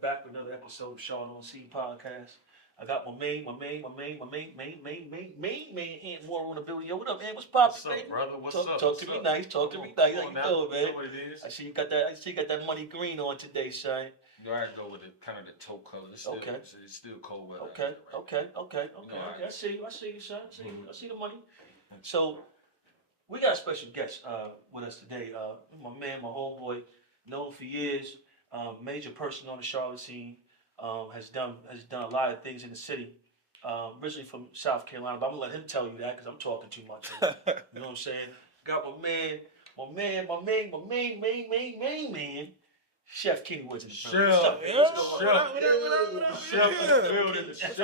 back with another episode of Sean on Scene Podcast. I got my main, Aunt Moore on the bill. Yo, what up, man? What's poppin', What's up, baby? brother? What's Talk, up? talk What's to me up? nice. Talk to Come me on, nice. come How on you now. doing, man? You know what it is. I see you got that. I see you got that money green on today, son. You gotta go with the kind of the taupe color. It's still, Okay. it's still cold weather. Okay, okay. know, I see you. I see you, son. I see the money. So we got a special guest with us today. My man, my homeboy, known for years, major person on the Charlotte scene. Has done a lot of things in the city. Originally from South Carolina, but I'm gonna let him tell you that because I'm talking too much. You know what I'm saying? Got my man, Chef Kenneth Williams in the building. Chef.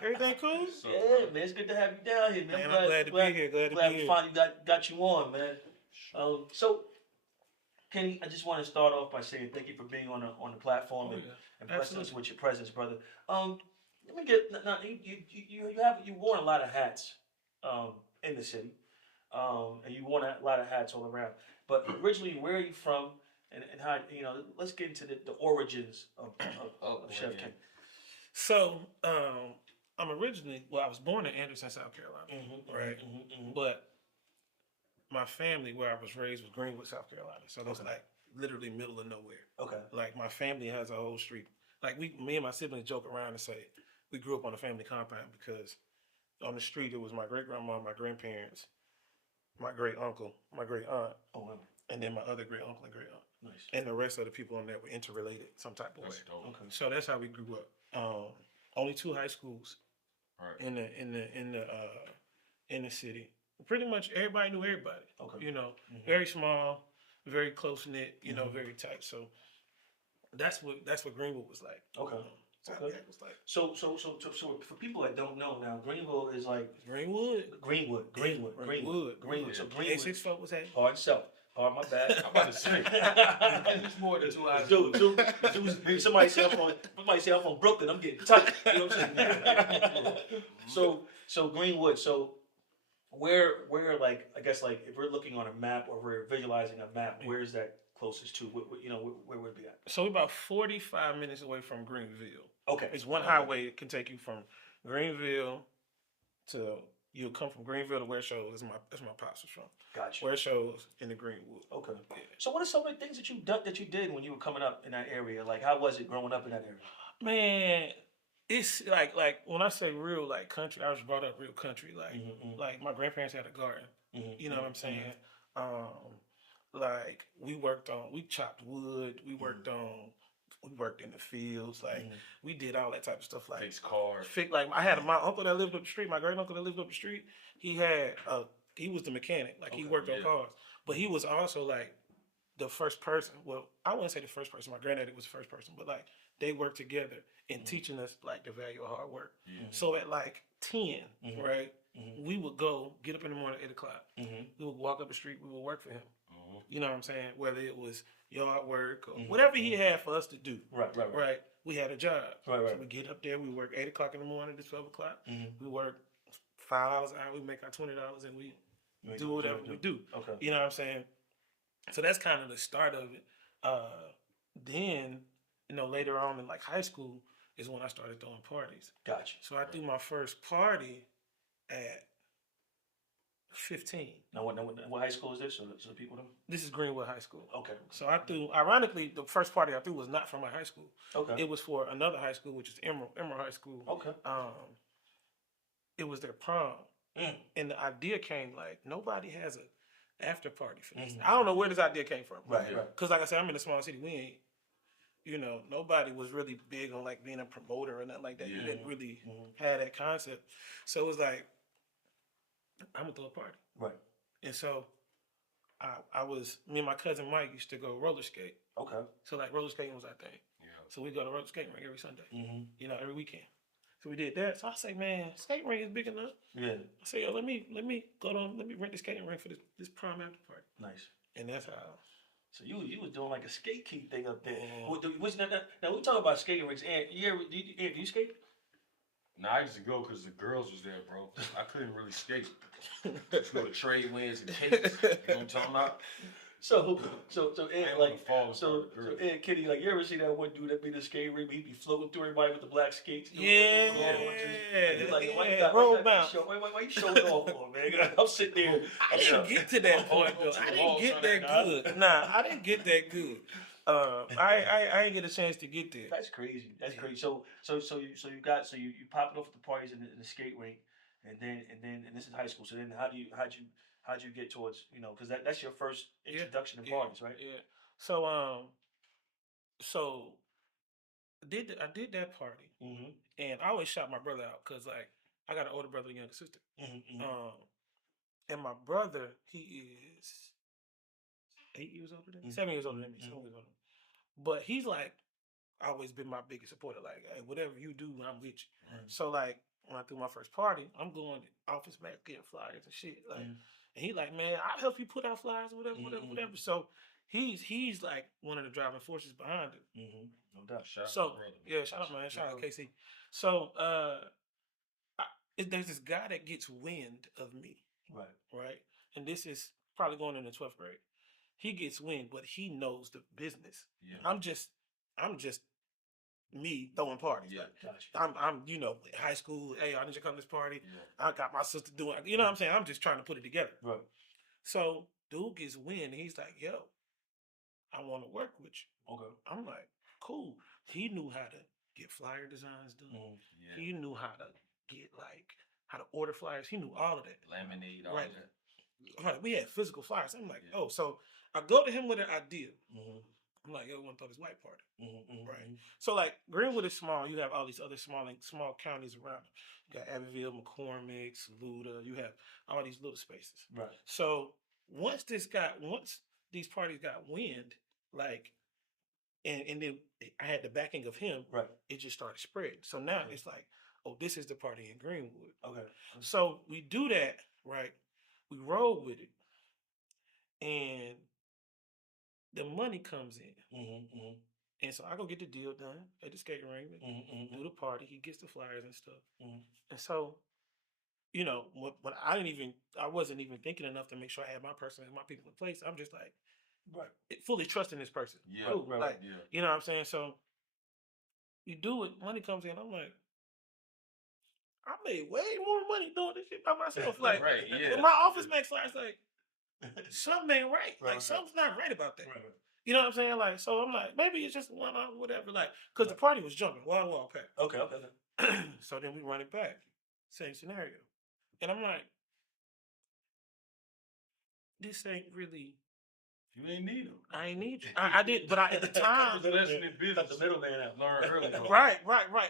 Everything cool? Yeah, man, it's good to have you down here, man. I'm glad to be here. Glad we finally got you on, man. So, Kenny, I just want to start off by saying thank you for being on the platform and blessing us with your presence, brother. Let me get now. You worn a lot of hats in the city, and you worn a lot of hats all around. But originally, where are you from, and how Let's get into the origins of Chef Ken. So, I was born in Anderson, South Carolina, right? But my family, where I was raised, was Greenwood, South Carolina. So that's like literally middle of nowhere. Okay. Like my family has a whole street. Like me and my siblings joke around and say we grew up on a family compound because on the street it was my great grandma, my grandparents, my great uncle, my great aunt, and then my other great uncle and great aunt. Nice. And the rest of the people on there were interrelated some type of way. Okay. So that's how we grew up. Only 2 high schools in the city. Pretty much everybody knew everybody. Okay. Very small, very close knit. Very tight. So that's what Greenwood was like. Okay. Okay. It was like. So for people that don't know now, Greenville is like Greenwood. So Greenwood. A64 was that? Hard self. My bad. I'm about to say. It's more than 2 hours. Dude, somebody say I'm from Brooklyn. I'm getting tight. You know what I'm saying? So Greenwood. So where like I guess like if we're looking on a map or we're visualizing a map, where is that closest to? Where would it be at? So we're about 45 minutes away from Greenville. Okay. It's one highway that can take you from Greenville to. You'll come from Greenville to Ware Shoals. That's my pops was from. Gotcha. Ware Shoals in the Greenwood. Okay. Yeah. So what are some of the things that you did when you were coming up in that area? Like how was it growing up in that area? Man, it's like when I say real like country, I was brought up real country. Like like my grandparents had a garden. You know what I'm saying? Like we chopped wood. We worked in the fields. Like we did all that type of stuff. Like fix cars. Like I had my uncle that lived up the street. My great uncle that lived up the street. He was the mechanic. Like he worked on cars, but he was also like the first person. Well, I wouldn't say the first person. My granddaddy was the first person, but like they worked together in teaching us like the value of hard work. So at like 10, right, we would go get up in the morning at 8:00. We would walk up the street. We would work for him. You know what I'm saying? Whether it was yard work or whatever he had for us to do. Right. We had a job. Right. So we get up there. We work 8:00 in the morning to 12:00. We work 5 hours an hour. We make our $20 and we do whatever we do. Okay. You know what I'm saying? So that's kind of the start of it. Then, later on in like high school is when I started throwing parties. Gotcha. So I threw my first party at 15. Now what high school is this? So the people know? This is Greenwood High School. Okay. So I threw, ironically, the first party I threw was not from my high school. Okay. It was for another high school, which is Emerald High School. Okay. It was their prom. And the idea came like, nobody has an after party for this. I don't know where this idea came from. Right. Because like I said, I'm in a small city. We ain't, nobody was really big on like being a promoter or nothing like that. You didn't really have that concept. So it was like, I'm gonna throw a party. Right. And so me and my cousin Mike used to go roller skate. Okay. So like roller skating was our thing. Yeah. So we go to roller skating rink every Sunday. Every weekend. So we did that. So I say, man, skating rink is big enough. Yeah. I say, yo, let me rent the skating rink for this prom after party. Nice. And that's how. So you was doing like a skate key thing up there. Now we talk about skating rinks. And do you skate? No, I used to go because the girls was there, bro. I couldn't really skate. Just go to trade winds and cakes. You know what I'm talking about? Ed, like, Ed, Kitty, like, you ever see that one dude that be the skate ring? He be floating through everybody with the black skates. Yeah. He's like, why you showing off for, man? I'm sitting there. I didn't get to that point though. I didn't get that good. Nah, I didn't get that good. I didn't get a chance to get there. That's crazy. That's crazy. So you popping off at the parties in the skate rink, and this is high school. So then how'd you get towards, because that's your first introduction to parties, right? Yeah. So so I did that party, and I always shout my brother out because like I got an older brother and younger sister. And my brother, he is 8 years older than me, 7 years older than me, 7 years older than me. But he's like always been my biggest supporter. Like, hey, whatever you do, I'm with you. So like when I threw my first party, I'm going to office back getting flyers and shit. Like, and he like, man, I'll help you put out flyers, whatever. So he's like one of the driving forces behind it. No doubt. Shout out, man. Shout out KC. So there's this guy that gets wind of me. Right. And this is probably going in the 12th grade. He gets wind, but he knows the business. Yeah. I'm just me throwing parties. Yeah. Like, I'm high school. Hey, I need you to come to this party. Yeah. I got my sister doing. You know what I'm saying? I'm just trying to put it together. Right. So dude gets wind, and he's like, "Yo, I want to work with you." Okay. I'm like, "Cool." He knew how to get flyer designs done. He knew how to get how to order flyers. He knew all of that. Laminate, all that. Right. We had physical flyers. I'm like, oh, so I go to him with an idea. I'm like, yo, I want to throw this white party. Right. So like Greenwood is small. You have all these other small counties around. You got Abbeville, McCormick, Saluda. You have all these little spaces. Right. So once these parties got wind, and then I had the backing of him. Right. It just started spreading. So now it's like, oh, this is the party in Greenwood. Okay. So we do that, right? We roll with it, and the money comes in. And so I go get the deal done at the skating rink, do the party. He gets the flyers and stuff. And so, when I wasn't even thinking enough to make sure I had my person and my people in place. I'm just like, fully trusting this person. Yeah, cool. You know what I'm saying? So you do it, money comes in. I'm like, I made way more money doing this shit by myself. Like, my office makes flyers, like, something ain't right. Like, something's not right about that. You know what I'm saying? Like, so I'm like, maybe it's just one off, whatever. Like, because the party was jumping, wall packed. Okay. So then we run it back. Same scenario. And I'm like, this ain't really. You ain't need him. I ain't need you. I did, but at the time, the middleman out. Learn early. Right.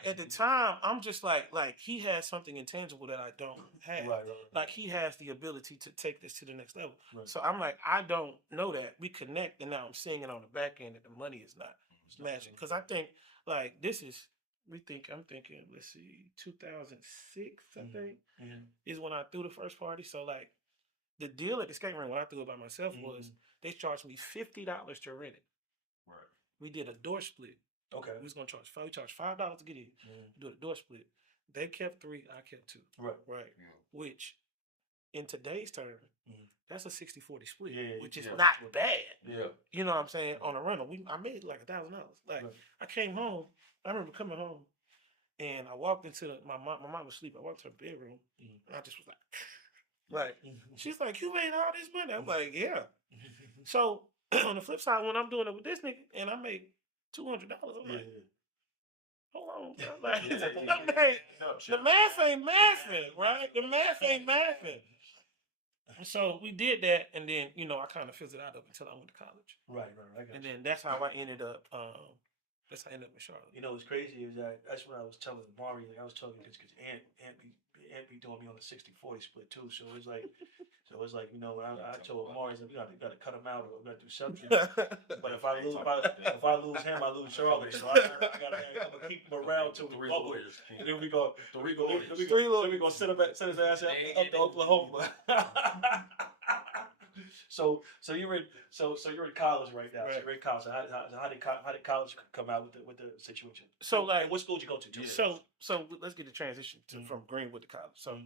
At the time, I'm just like he has something intangible that I don't have. Right. Like he has the ability to take this to the next level. Right. So I'm like, I don't know that. We connect, and now I'm seeing it on the back end that the money is not matching. Because I think this is. I'm thinking. Let's see, 2006. I think is when I threw the first party. So like, the deal at the skate rink when I threw it by myself was. They charged me $50 to rent it. Right. We did a door split. Okay. We was gonna charge $5. We charged $5 to get in. Do a door split. They kept 3. I kept 2. Right. Yeah. Which, in today's term, that's a 60-40 split. Yeah, which is not bad. Yeah. You know what I'm saying? On a rental, I made like $1,000. Like I came home. I remember coming home, and I walked into my mom was asleep. I walked to her bedroom, and I just was like, she's like, you made all this money. I'm like, yeah. So on the flip side, when I'm doing it with this nigga and I make $200, I'm like, hold on, bro. Like, the math ain't mathing, right? The math ain't mathing. So we did that, and then I kind of fizzled out of it until I went to college. Right. And then that's how I ended up. That's how I ended up in Charlotte. What's crazy is that's what I was telling Mari. Like I was telling you because Aunt be doing me on the 60-40 split too. So it's like when I told Mari, we got to cut him out or we got to do something. But if I lose him, I lose Charlotte. So I'm gonna keep him around till we bubble. And then we go send his ass up to Oklahoma. So you're in college right now. Right. So you're in college. So how did college come out with the situation? So like, what school did you go to? So let's get the transition from Greenwood to college. So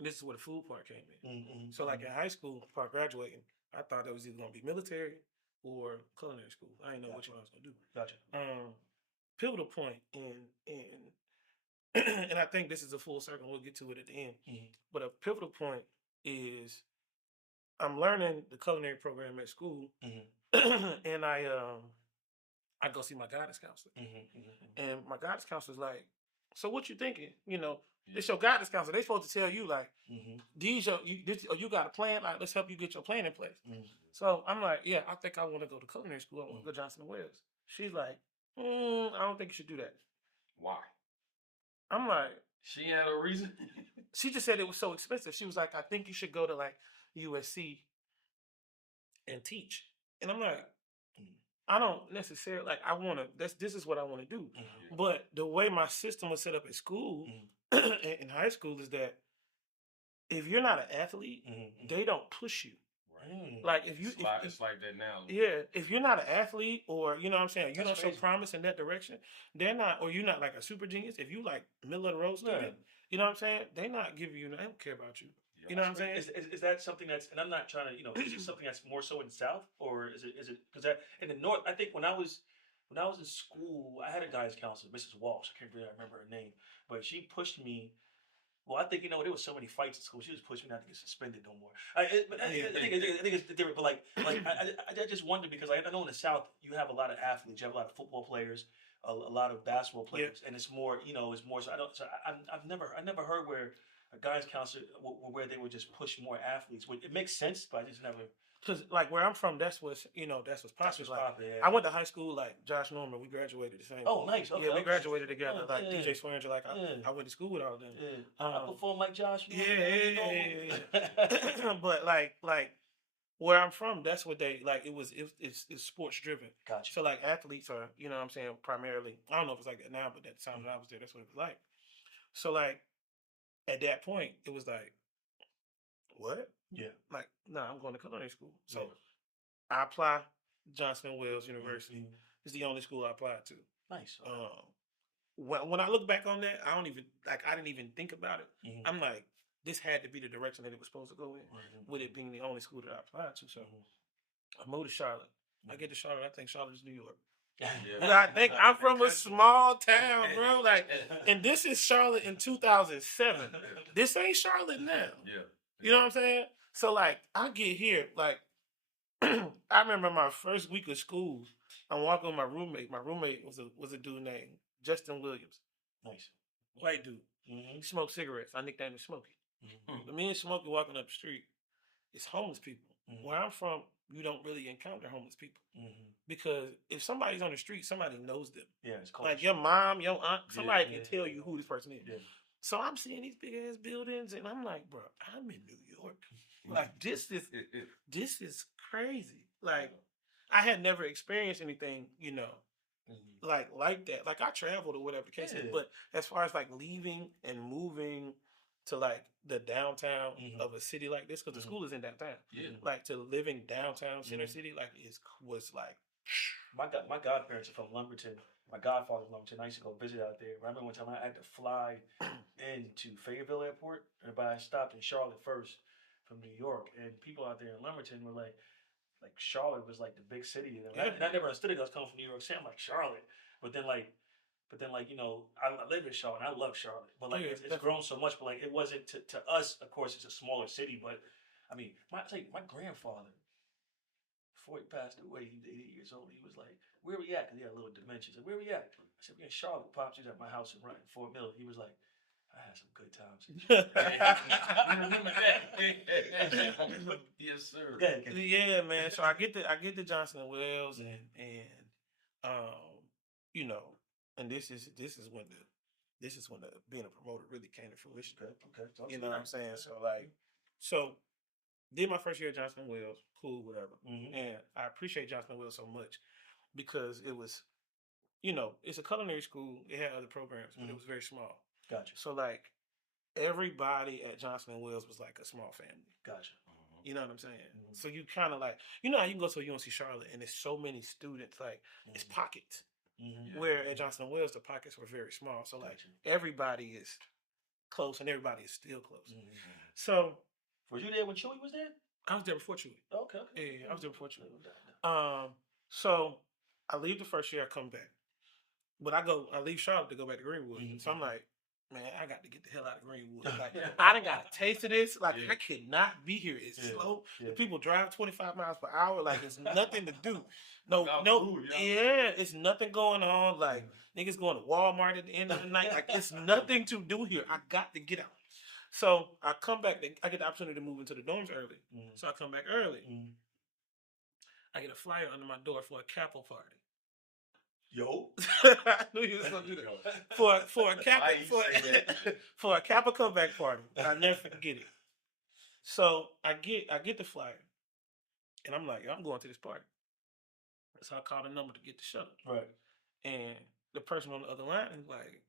this is where the food part came in. So like in high school, upon graduating, I thought that was either gonna be military or culinary school. I didn't know which one I was gonna do. Gotcha. Pivotal point in and I think this is a full circle. We'll get to it at the end. But a pivotal point is I'm learning the culinary program at school, and I go see my guidance counselor, and my guidance counselor's like, "So what you thinking? You know, it's your guidance counselor. They supposed to tell you like, you got a plan. Like, let's help you get your plan in place." So I'm like, "Yeah, I think I want to go to culinary school. I want to go to Johnson and Wales." She's like, "I don't think you should do that." Why? I'm like, she had a reason. She just said it was so expensive. She was like, "I think you should go to like USC and teach." And I'm like, I don't necessarily like. I want to. This is what I want to do. But the way my system was set up at school, in high school, is that if you're not an athlete, they don't push you. Right. Like if you, it's like that now. Yeah, if you're not an athlete, or you know what I'm saying, you That's don't crazy. show promise in that direction, they're not, or you're not like a super genius. If you like middle of the road student, you know what I'm saying, they not giving you. They don't care about you. You know what I'm saying? Is that something that's, and I'm not trying to, is it something that's more so in the South, or is it because that in the North? I think when I was in school, I had a guidance counselor, Mrs. Walsh. I can't really remember her name, but she pushed me. Well, I think there was so many fights in school. She was pushing me not to get suspended no more. I think it's different, but I just wonder because I know in the South you have a lot of athletes, you have a lot of football players, a lot of basketball players, and it's more, it's more. So I've never heard where a guidance counselor where they would just push more athletes. It makes sense, but I just never. Because like where I'm from, that's what's popular. Yeah. I went to high school like Josh Norman. We graduated the same. Oh, nice. Okay. Yeah, we graduated together. Like Yeah. DJ Swearinger. Like I went to school with all of them. Yeah. I perform like Josh. Yeah. But like where I'm from, that's what they like. It's sports driven. Gotcha. So like athletes are, you know what I'm saying, primarily. I don't know if it's like that now, but at the time that I was there, that's what it was like. So like at that point, it was like, what? Yeah. Like, no, I'm going to culinary school. So I apply Johnson and Wales University. It's the only school I applied to. Nice. When I look back on that, I didn't even think about it. I'm like, this had to be the direction that it was supposed to go in, with it being the only school that I applied to. So I moved to Charlotte. I get to Charlotte. I think Charlotte is New York. I think I'm from a small town, bro. Like, and this is Charlotte in 2007. This ain't Charlotte now. Yeah. You know what I'm saying? So like, I get here, like, I remember my first week of school. I'm walking with my roommate. My roommate was a dude named Justin Williams. Nice. White dude. He smoked cigarettes. I nicknamed him Smokey. But me and Smokey walking up the street, it's homeless people. Where I'm from, you don't really encounter homeless people. Because if somebody's on the street, somebody knows them. Yeah, it's close. Like your mom, your aunt, somebody can tell you who this person is. Yeah. So I'm seeing these big ass buildings, and I'm like, bro, I'm in New York. Like this is crazy. Like I had never experienced anything, like that. Like I traveled or whatever the case is, but as far as like leaving and moving to like the downtown of a city like this, because the school is in downtown. Yeah. Like to live in downtown center city, like was like. My godparents are from Lumberton. My godfather's from Lumberton. I used to go visit out there. I remember one time I had to fly into Fayetteville Airport, but I stopped in Charlotte first from New York, and people out there in Lumberton were like Charlotte was like the big city. And I never understood it. I was coming from New York City. I'm like Charlotte, but then I live in Charlotte. And I love Charlotte, but like it's grown so much. But like it wasn't to us. Of course, it's a smaller city, but I mean, my grandfather. Before he passed away, he was 80 years old. He was like, "Where we at?" Because he had a little dementia. Said, "Where we at?" I said, "We in Charlotte." Pops was at my house in Fort Mill. He was like, "I had some good times." I remember that. Yes, sir. Yeah, man. So I get the Johnson and Wales, and this is when the being a promoter really came to fruition. Okay. You know what I'm saying? So did my first year at Johnson and Wales, cool, whatever. And I appreciate Johnson and Wales so much because it was, it's a culinary school. It had other programs, but it was very small. Gotcha. So like everybody at Johnson and Wales was like a small family. Gotcha. You know what I'm saying? So you kind of like, how you can go to UNC Charlotte and there's so many students, like it's pockets. Where at Johnson and Wales, the pockets were very small. So like everybody is close and everybody is still close. So were you there when Chewy was there? I was there before Chewy. Okay. Yeah, I was there before Chewy. So I leave the first year, I come back. But I leave Charlotte to go back to Greenwood. Mm-hmm. So I'm like, man, I got to get the hell out of Greenwood. Like, I done got a taste of this. Like, I could not be here. It's slow. The people drive 25 miles per hour. Like, it's nothing to do. No, it's nothing going on. Like, niggas going to Walmart at the end of the night. Like, it's nothing to do here. I got to get out. So I come back. I get the opportunity to move into the dorms early. Mm-hmm. So I come back early. Mm-hmm. I get a flyer under my door for a Kappa party. Yo, I knew you was gonna do that. For a Kappa comeback party. I'll never forget it. So I get the flyer, and I'm like, I'm going to this party. So I call the number to get the shuttle. Right. And the person on the other line is like,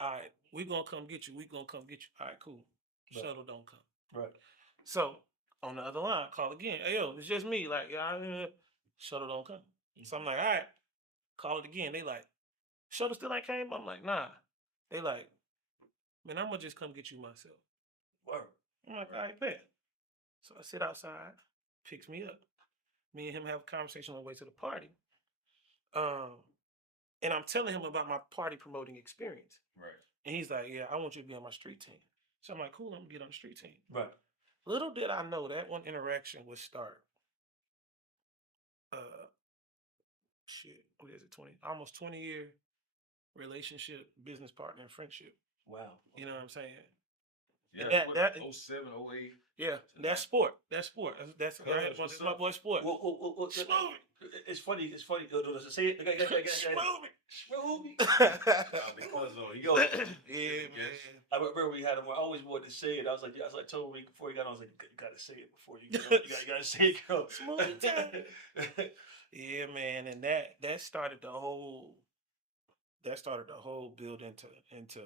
all right, we gonna come get you. We gonna come get you. All right, cool. Shuttle don't come. Right. So on the other line, I call again. Hey yo, it's just me. Like, shuttle don't come. Mm-hmm. So I'm like, all right. Call it again. They like, shuttle still ain't came? I'm like, nah. They like, man, I'm gonna just come get you myself. Word. I'm like, all right, bet. So I sit outside, picks me up. Me and him have a conversation on the way to the party. And I'm telling him about my party promoting experience. Right. And he's like, yeah, I want you to be on my street team. So I'm like, cool, I'm gonna get on the street team. Right. Little did I know that one interaction would start. What is it? Almost 20-year relationship, business partner, and friendship. Wow. Okay. You know what I'm saying? Yeah, that 07, 08. Yeah, that's sport. That's my boy Sport. Well, it's funny. Say it. Smoothie. Because yo, yeah, man. I remember we had him. I always wanted to say it. I was like, told him before he got on. I was like, you gotta say it before you get on. You gotta say it, girl. Smoothie time. Yeah, man, and that started the whole build into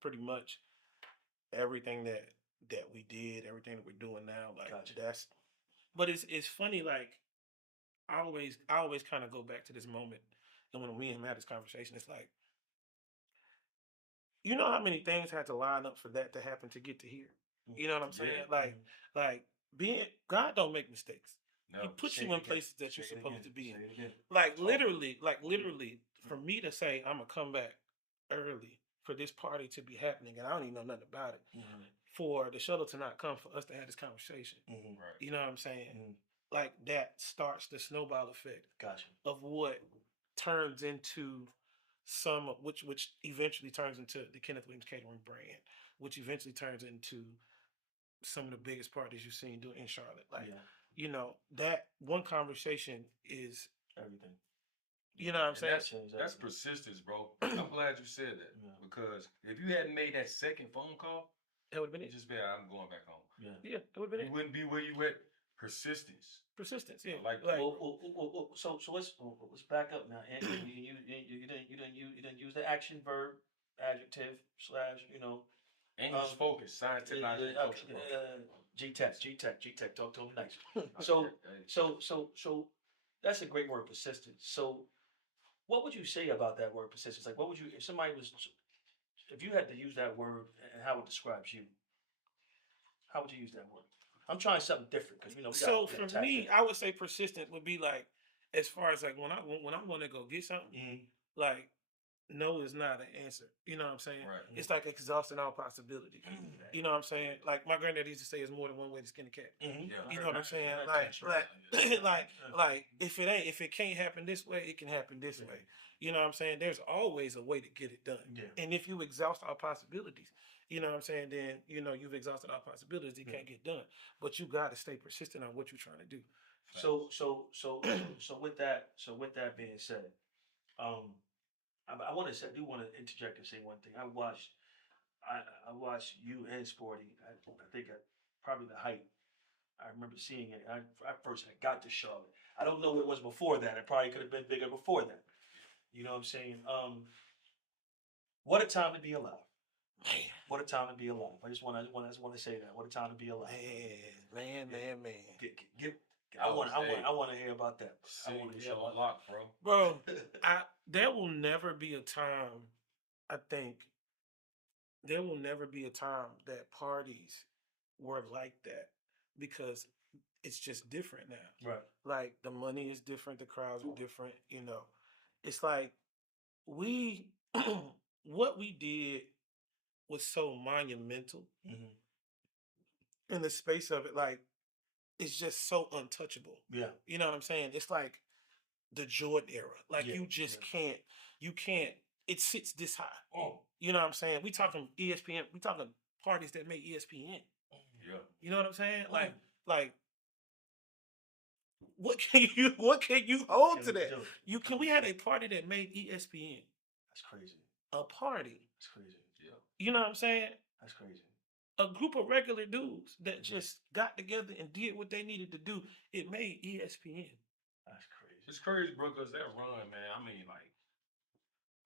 pretty much everything that we did, everything that we're doing now. Like gotcha. But it's funny. Like I always kind of go back to this moment, and when we and him had this conversation, it's like, you know how many things had to line up for that to happen to get to here. You know what I'm saying? Yeah. Like being God don't make mistakes. No, he puts you in places that you're supposed to be in. Like literally, for me to say I'm gonna come back early for this party to be happening, and I don't even know nothing about it. Mm-hmm. For the shuttle to not come, for us to have this conversation. Mm-hmm. Right. You know what I'm saying? Mm-hmm. Like that starts the snowball effect. Gotcha. Of what turns into which eventually turns into the Kenneth Williams catering brand, which eventually turns into some of the biggest parties you've seen do in Charlotte. Like, that one conversation is everything. You know what I'm saying? That's persistence, bro. I'm glad you said that because if you hadn't made that second phone call, it would have been it. Just be, I'm going back home. Yeah, it would have been it. You wouldn't be where you at. Persistence, yeah. So let's back up now. And you didn't use the action verb, adjective / English focus, scientific. G-Tech. Talk to him nice. So that's a great word, persistence. So what would you say about that word, persistence? Like, what would you, if you had to use that word and how it describes you, how would you use that word? I'm trying something different because for me, I would say persistent would be like, as far as like when I want to go get something, like no is not an answer. You know what I'm saying? Right. It's like exhausting all possibilities. You know what I'm saying? Like my granddad used to say, "There's more than one way to skin a cat." Mm-hmm. Yeah, you know what I'm saying? Like if it can't happen this way, it can happen this way. You know what I'm saying? There's always a way to get it done. Yeah. And if you exhaust all possibilities, you know what I'm saying? Then you've exhausted all possibilities. It can't get done. But you got to stay persistent on what you're trying to do. So with that being said, I do want to interject and say one thing. I watched you and Sporty. I think at probably the height. I remember seeing it. I first got to Charlotte. I don't know what it was before that. It probably could have been bigger before that. You know what I'm saying? What a time to be alive. Man. What a time to be alive. I just want to say that. What a time to be alive. Man. I want to hear about that. I want to hear about lot, bro. There will never be a time. I think there will never be a time that parties were like that because it's just different now. Right. Like the money is different, the crowds are different. You know, it's like we what we did was so monumental in the space of it. Like it's just so untouchable. Yeah. You know what I'm saying? It's like the Jordan era. Like you just can't. You can't. It sits this high. Oh. You know what I'm saying? We talking ESPN. We talking parties that make ESPN. Yeah. You know what I'm saying? Like what can you hold to that? We had a party that made ESPN. That's crazy. A party. That's crazy. Yeah. You know what I'm saying? That's crazy. A group of regular dudes that just got together and did what they needed to do. It made ESPN. That's crazy. It's crazy, bro, because that run, man. I mean, like,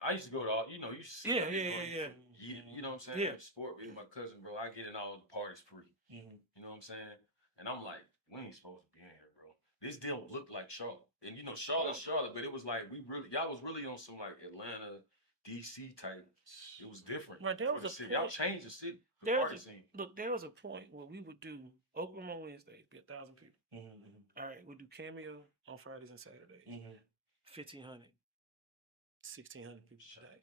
I used to go to all, you know, you see, Yeah. You know what I'm saying? Yeah. Sport with my cousin, bro. I get in all the parties free. You know what I'm saying? And I'm like, we ain't supposed to be in here, bro. This don't look like Charlotte. And you know, Charlotte, but it was like y'all was really on some like Atlanta, DC type. It was different. Right, there was a city. point, y'all changed the city, the party scene. Look, there was a point where we would do Oklahoma Wednesdays, be 1,000 people. All right, we do Cameo on Fridays and Saturdays. 1,500, 1,600 people a day.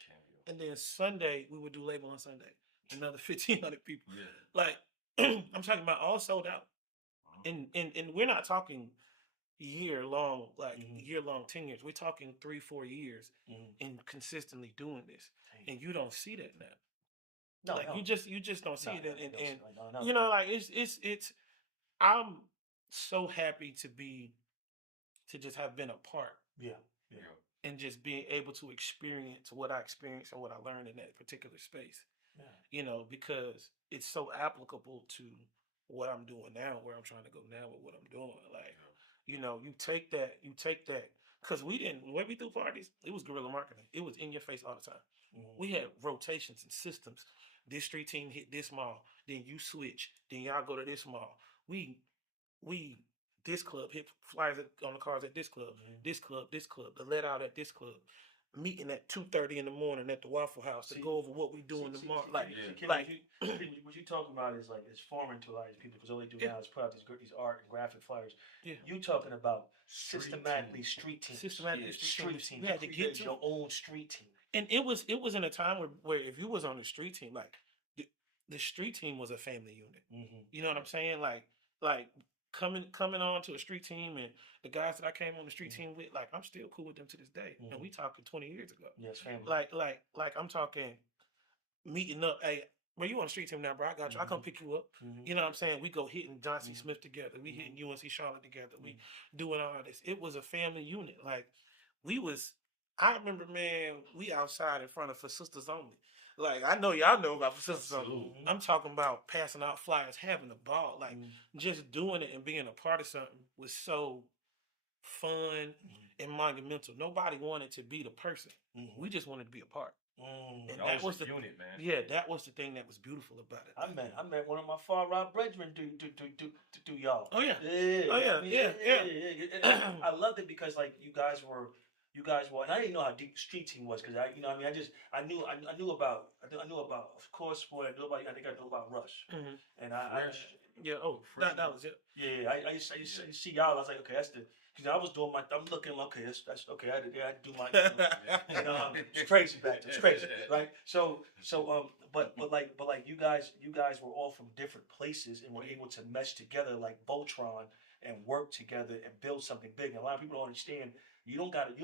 And then Sunday we would do Label on Sunday, another 1,500 people. Yeah. Like I'm talking about all sold out, and we're not talking year long tenures. We're talking 3-4 years and consistently doing this, and you don't see that now. No, you just don't see it, and you know, like it's. I'm so happy to just have been a part. Yeah. And just being able to experience what I experienced and what I learned in that particular space. Yeah. You know, because it's so applicable to what I'm doing now, where I'm trying to go now with what I'm doing. Like, you know, you take that, because when we do parties, it was guerrilla marketing. It was in your face all the time. We had rotations and systems. This street team hit this mall, then you switch, then y'all go to this mall. We this club hit flyers on the cars at this club, this club, the let out at this club, meeting at 2:30 in the morning at the Waffle House to go over what we doing tomorrow. What you talking about is like it's foreign to a lot of people because all they do now is put out these art and graphic flyers. Yeah. You talking about systematically street teams. Street teams. You had to get your own street team. And it was in a time where if you was on the street team, like the street team was a family unit. You know what I'm saying? Like coming on to a street team, and the guys that I came on the street team with, like I'm still cool with them to this day. And we talking 20 years ago. Yes, family. Like I'm talking meeting up. Hey, bro, you on the street team now, bro? I got you. I come pick you up. You know what I'm saying? We go hitting John C. Smith together. We hitting UNC Charlotte together. We doing all this. It was a family unit. Like I remember, man, we outside in front of For Sisters Only. Like, I know y'all know about For Sisters Only. I'm talking about passing out flyers, having a ball. Like, just doing it and being a part of something was so fun and monumental. Nobody wanted to be the person. We just wanted to be a part. And that was the unit, man. Yeah, that was the thing that was beautiful about it. I met one of my far right brethren do y'all. Oh yeah. I loved it because like you guys were, and I didn't know how deep the street team was because I knew about, of course, boy, I think I knew about Rush, and I I used to see y'all. I was like, okay, that's the. Because I was doing I'm looking, okay, that's okay. I had to do my. It's crazy back then. It's crazy, right? But you guys were all from different places and were able to mesh together like Voltron and work together and build something big. And a lot of people don't understand. You don't gotta be.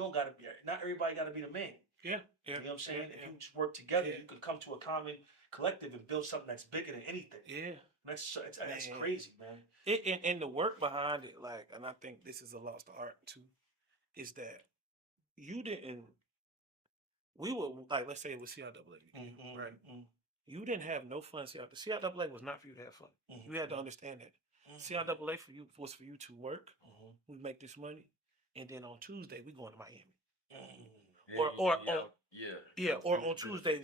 Not everybody gotta be the man. Yeah. You know what I'm saying? If you just work together, you could come to a common collective and build something that's bigger than anything. Yeah. That's crazy, man. And the work behind it, like, and I think this is a lost art too, is that we were like, let's say it was CIAA, right? You didn't have no fun. CIAA was not for you to have fun. You had to understand that. CIAA was for you to work. We make this money, and then on Tuesday we going to Miami. Or on Tuesday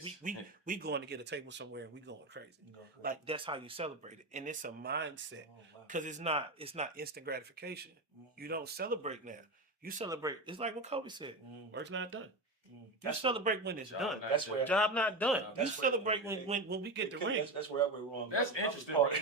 we going to get a table somewhere and we going crazy. Like that's how you celebrate it, and it's a mindset because it's not instant gratification. You don't celebrate now. You celebrate. It's like what Kobe said: "Work's not done." You celebrate when it's done. That's where job not done. You that's where- celebrate when we get the ring. That's where I went wrong. That's I was interesting. part-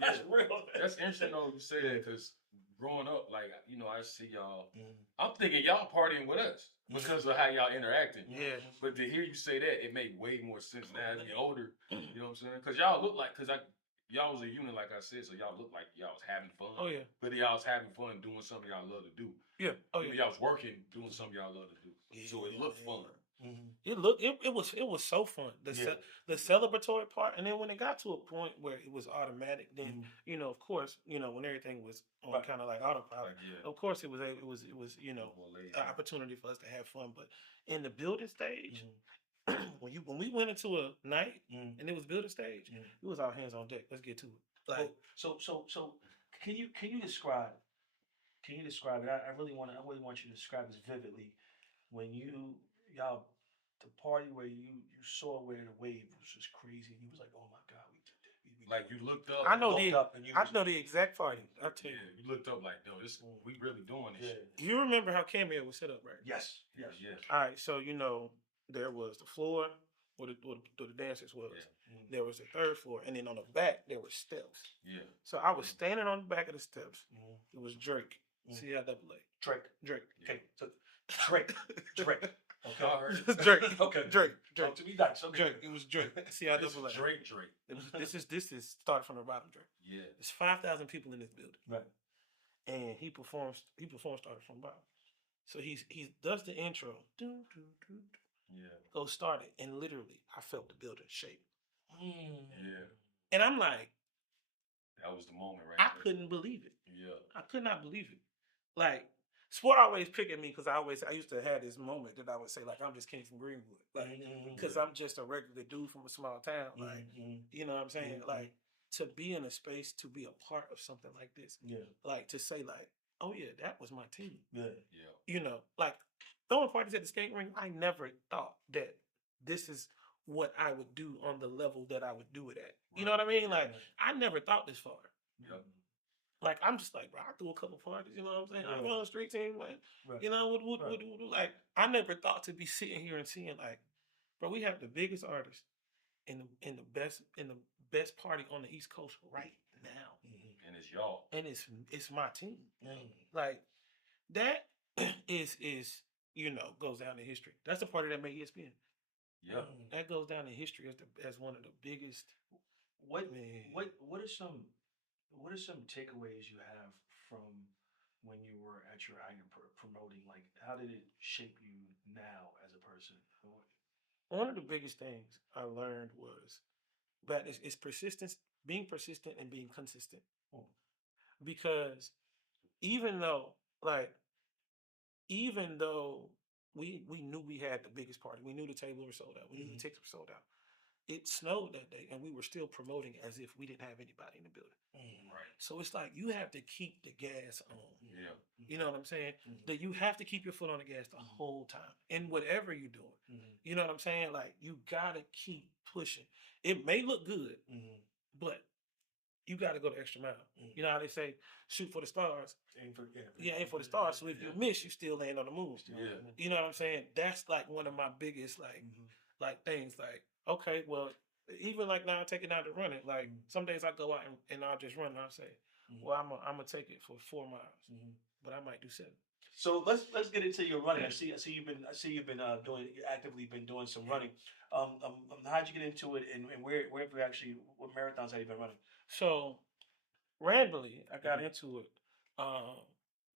That's real. That's interesting though you say that because growing up, like I see y'all. I'm thinking y'all partying with us because of how y'all interacting. Yeah. But to hear you say that, it made way more sense now as we older. You know what I'm saying? Because y'all look like y'all was a unit, like I said, so y'all look like y'all was having fun. Oh yeah. But y'all was having fun doing something y'all love to do. Yeah. Oh yeah. Y'all was working doing something y'all love to do. So it looked fun. It was so fun. The celebratory part, and then when it got to a point where it was automatic, then of course, when everything was on kind of like autopilot, of course it was an opportunity for us to have fun. But in the building stage, when we went into a night and it was building stage, it was all hands on deck. Let's get to it. Like so can you describe? Can you describe it? I really want you to describe this vividly. When y'all the party where you saw where the wave was just crazy, and you was like, oh my God, we did that. Like you looked up. I know the exact party. I tell you. You looked up like, no, we really doing this. Shit. You remember how Cameo was set up, right? Yes. All right, so there was the floor where the dancers was. Yeah. There was the third floor, and then on the back there were steps. Yeah. So I was standing on the back of the steps. It was Drake. C-I-double-A. Drake. Okay. So Drake. Okay. Drake. Okay. Drake. To be nice. Okay. Drake. It was Drake. C-I-double-A. Drake. This is started from the bottom, Drake. Yeah. There's 5,000 people in this building. Right. And he performed started from the bottom. So he does the intro. Yeah. Go start it. And literally I felt the building shake. Yeah. And I'm like, that was the moment, right? I couldn't believe it. Yeah. I could not believe it. Like, sport always pick at me because I used to have this moment that I would say, like, I'm just King from Greenwood. Like, because I'm just a regular dude from a small town. Like, you know what I'm saying? Like, to be in a space, to be a part of something like this. Yeah. Like, to say, like, oh, yeah, that was my team. Yeah. Like, throwing parties at the skate ring, I never thought that this is what I would do on the level that I would do it at. You know what I mean? Like, I never thought this far. Yep. Like, I'm just like, bro, I threw a couple parties, you know what I'm saying? I'm on a street team, like, like, I never thought to be sitting here and seeing, like, bro, we have the biggest artists in the best party on the East Coast right now. And it's y'all. And it's my team. Like, that is goes down in history. That's the party that made ESPN. Yeah. That goes down in history as one of the biggest. What are some takeaways you have from when you were at your height promoting? Like, how did it shape you now as a person? One of the biggest things I learned was that it's persistence, being persistent and being consistent. Because even though we knew we had the biggest party, we knew the tables were sold out, we knew the tickets were sold out. It snowed that day, and we were still promoting as if we didn't have anybody in the building. Right. So it's like you have to keep the gas on. Yeah. You know what I'm saying? That you have to keep your foot on the gas the whole time, in whatever you're doing. You know what I'm saying? Like, you gotta keep pushing. It may look good, but you gotta go the extra mile. You know how they say, shoot for the stars. Aim for the stars. So if you miss, you still land on the moon. You know what I'm saying? That's like one of my biggest like things. Like, okay, well, even like now, taking out to run it. Like, some days I go out and I'll just run and I'll say, well, I'm gonna take it for 4 miles, but I might do 7. So let's get into your running. I see you've been actively been doing some running. How'd you get into it, and where have you actually, what marathons have you been running? So randomly, I got into it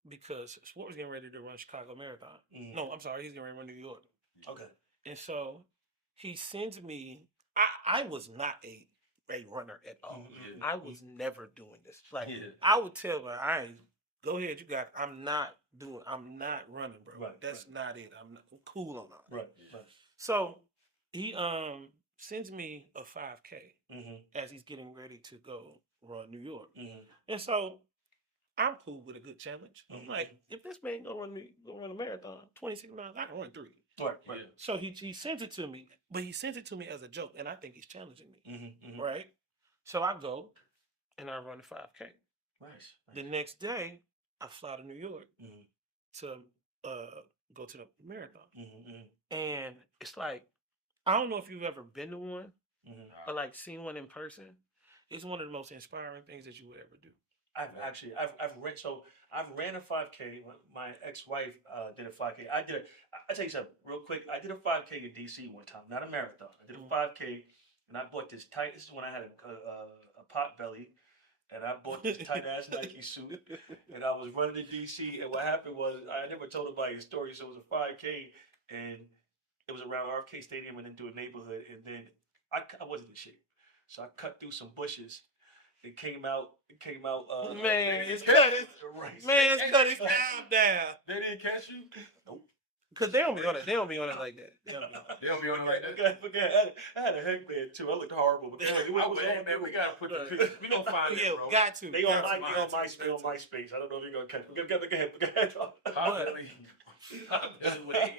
because Sport was getting ready to run Chicago Marathon. No, I'm sorry, he's getting ready to run New York. Okay. And so he sends me. I was not a runner at all. I was never doing this. Like, I would tell her, go ahead, you got it. I'm not running, bro. Right, That's not it. I'm cool on that. Right. So he sends me a 5K as he's getting ready to go run New York. And so I'm cool with a good challenge. I'm like, if this man go run a marathon, 26 miles, I can run 3. Right. So he sends it to me, but he sends it to me as a joke, and I think he's challenging me. Right. So I go and I run the 5K. Nice. The next day, I fly to New York to go to the marathon. Mm-hmm. And it's like, I don't know if you've ever been to one Mm-hmm. or like seen one in person. It's one of the most inspiring things that you would ever do. I've ran a 5K. My ex-wife did a 5K. I tell you something real quick. I did a 5K in DC one time, not a marathon. I did a 5K, and I bought this tight. This is when I had a pot belly, and I bought this tight ass Nike suit, and I was running in DC. And what happened was I never told nobody the story. So it was a 5K, and it was around RFK Stadium and into a neighborhood. And then I wasn't in shape, so I cut through some bushes. It came out. Man, it's cut his down. They didn't catch you? Nope. Cause they don't be on it. They don't be on it like that. They don't be on it like that. I had a headband too. I looked horrible. But man, we gotta put the pictures. We gonna find it, bro. Got to. They on MySpace. I don't know if you're gonna catch. Go ahead.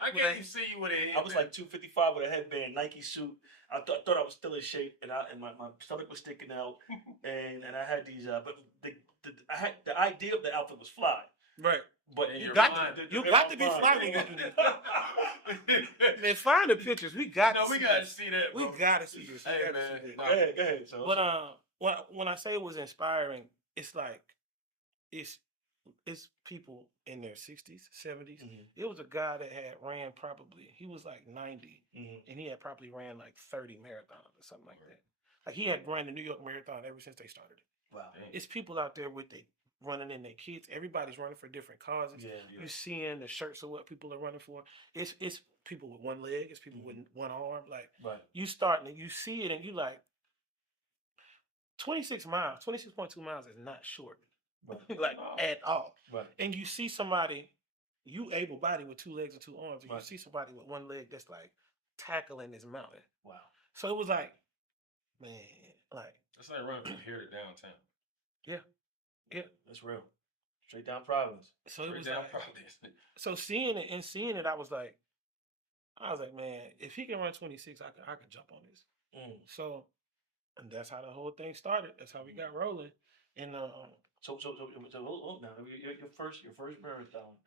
I can't even see you with a headband. I was like 255 with a headband, Nike suit. I thought I was still in shape, and my stomach was sticking out, and I had these. But I had the idea of the outfit was fly. Right. But you got to be fly when you do that. Man, find the pictures. We got to see that. We got to see this. Hey, man. Go ahead. So, but when I say it was inspiring, it's like it's people in their 60s, 70s. Mm-hmm. It was a guy that had ran he was like 90, mm-hmm. and he had probably ran like 30 marathons or something like that. Like he had ran the New York Marathon ever since they started it. Wow. It's people out there with running in their kids. Everybody's running for different causes. Yeah. You seeing the shirts of what people are running for. It's people with one leg. It's people with one arm. Like you see it, and you like 26 miles, 26.2 miles is not short. Like at all. Right. And you see somebody, you able body with 2 legs and 2 arms, and you see somebody with 1 leg that's like tackling this mountain. Wow. So it was like, man, like that's like running from here to downtown. Yeah. That's real. Straight down Providence. So it was down like, Providence. So seeing it, I was like, man, if he can run 26, I could jump on this. So, and that's how the whole thing started. That's how we got rolling. And So hold now. Your first marathon.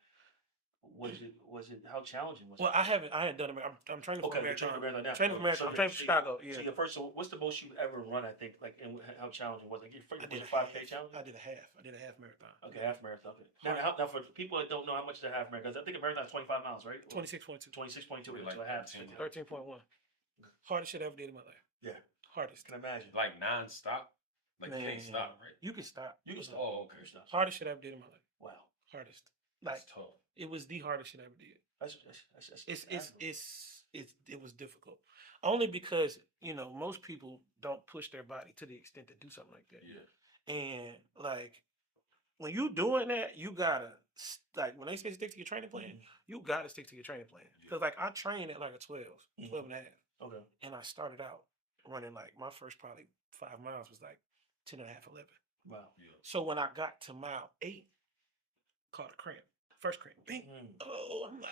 Was it how challenging was it? Well, I hadn't done it. I'm training for marathon. Training for marathon. I'm training for Chicago. Yeah. So your first. So what's the most you've ever run? I think and how challenging was it? I did a 5K challenge. I did a half marathon. Okay, half marathon. Now for people that don't know how much is a half marathon, because I think a marathon is 25 miles, right? 26.2. 26.2. Like so a half. 13.1. Hardest shit I ever did in my life. Yeah. Hardest. Can imagine. Like non-stop. Like you can't stop, right? You can stop. Oh, okay. Hardest shit I ever did in my life. Wow. Hardest. That's tough. It was the hardest shit I ever did. That's It was difficult. Only because, most people don't push their body to the extent to do something like that. Yeah. And like when you doing that, you gotta like when they say stick to your training plan, you gotta stick to your training plan. Because like I trained at like a 12 and a half. Okay. And I started out running like my first probably 5 miles was like 10 and a half, 11. Wow. Yeah. So when I got to mile 8, caught a cramp. First cramp. Bing. Oh, I'm like,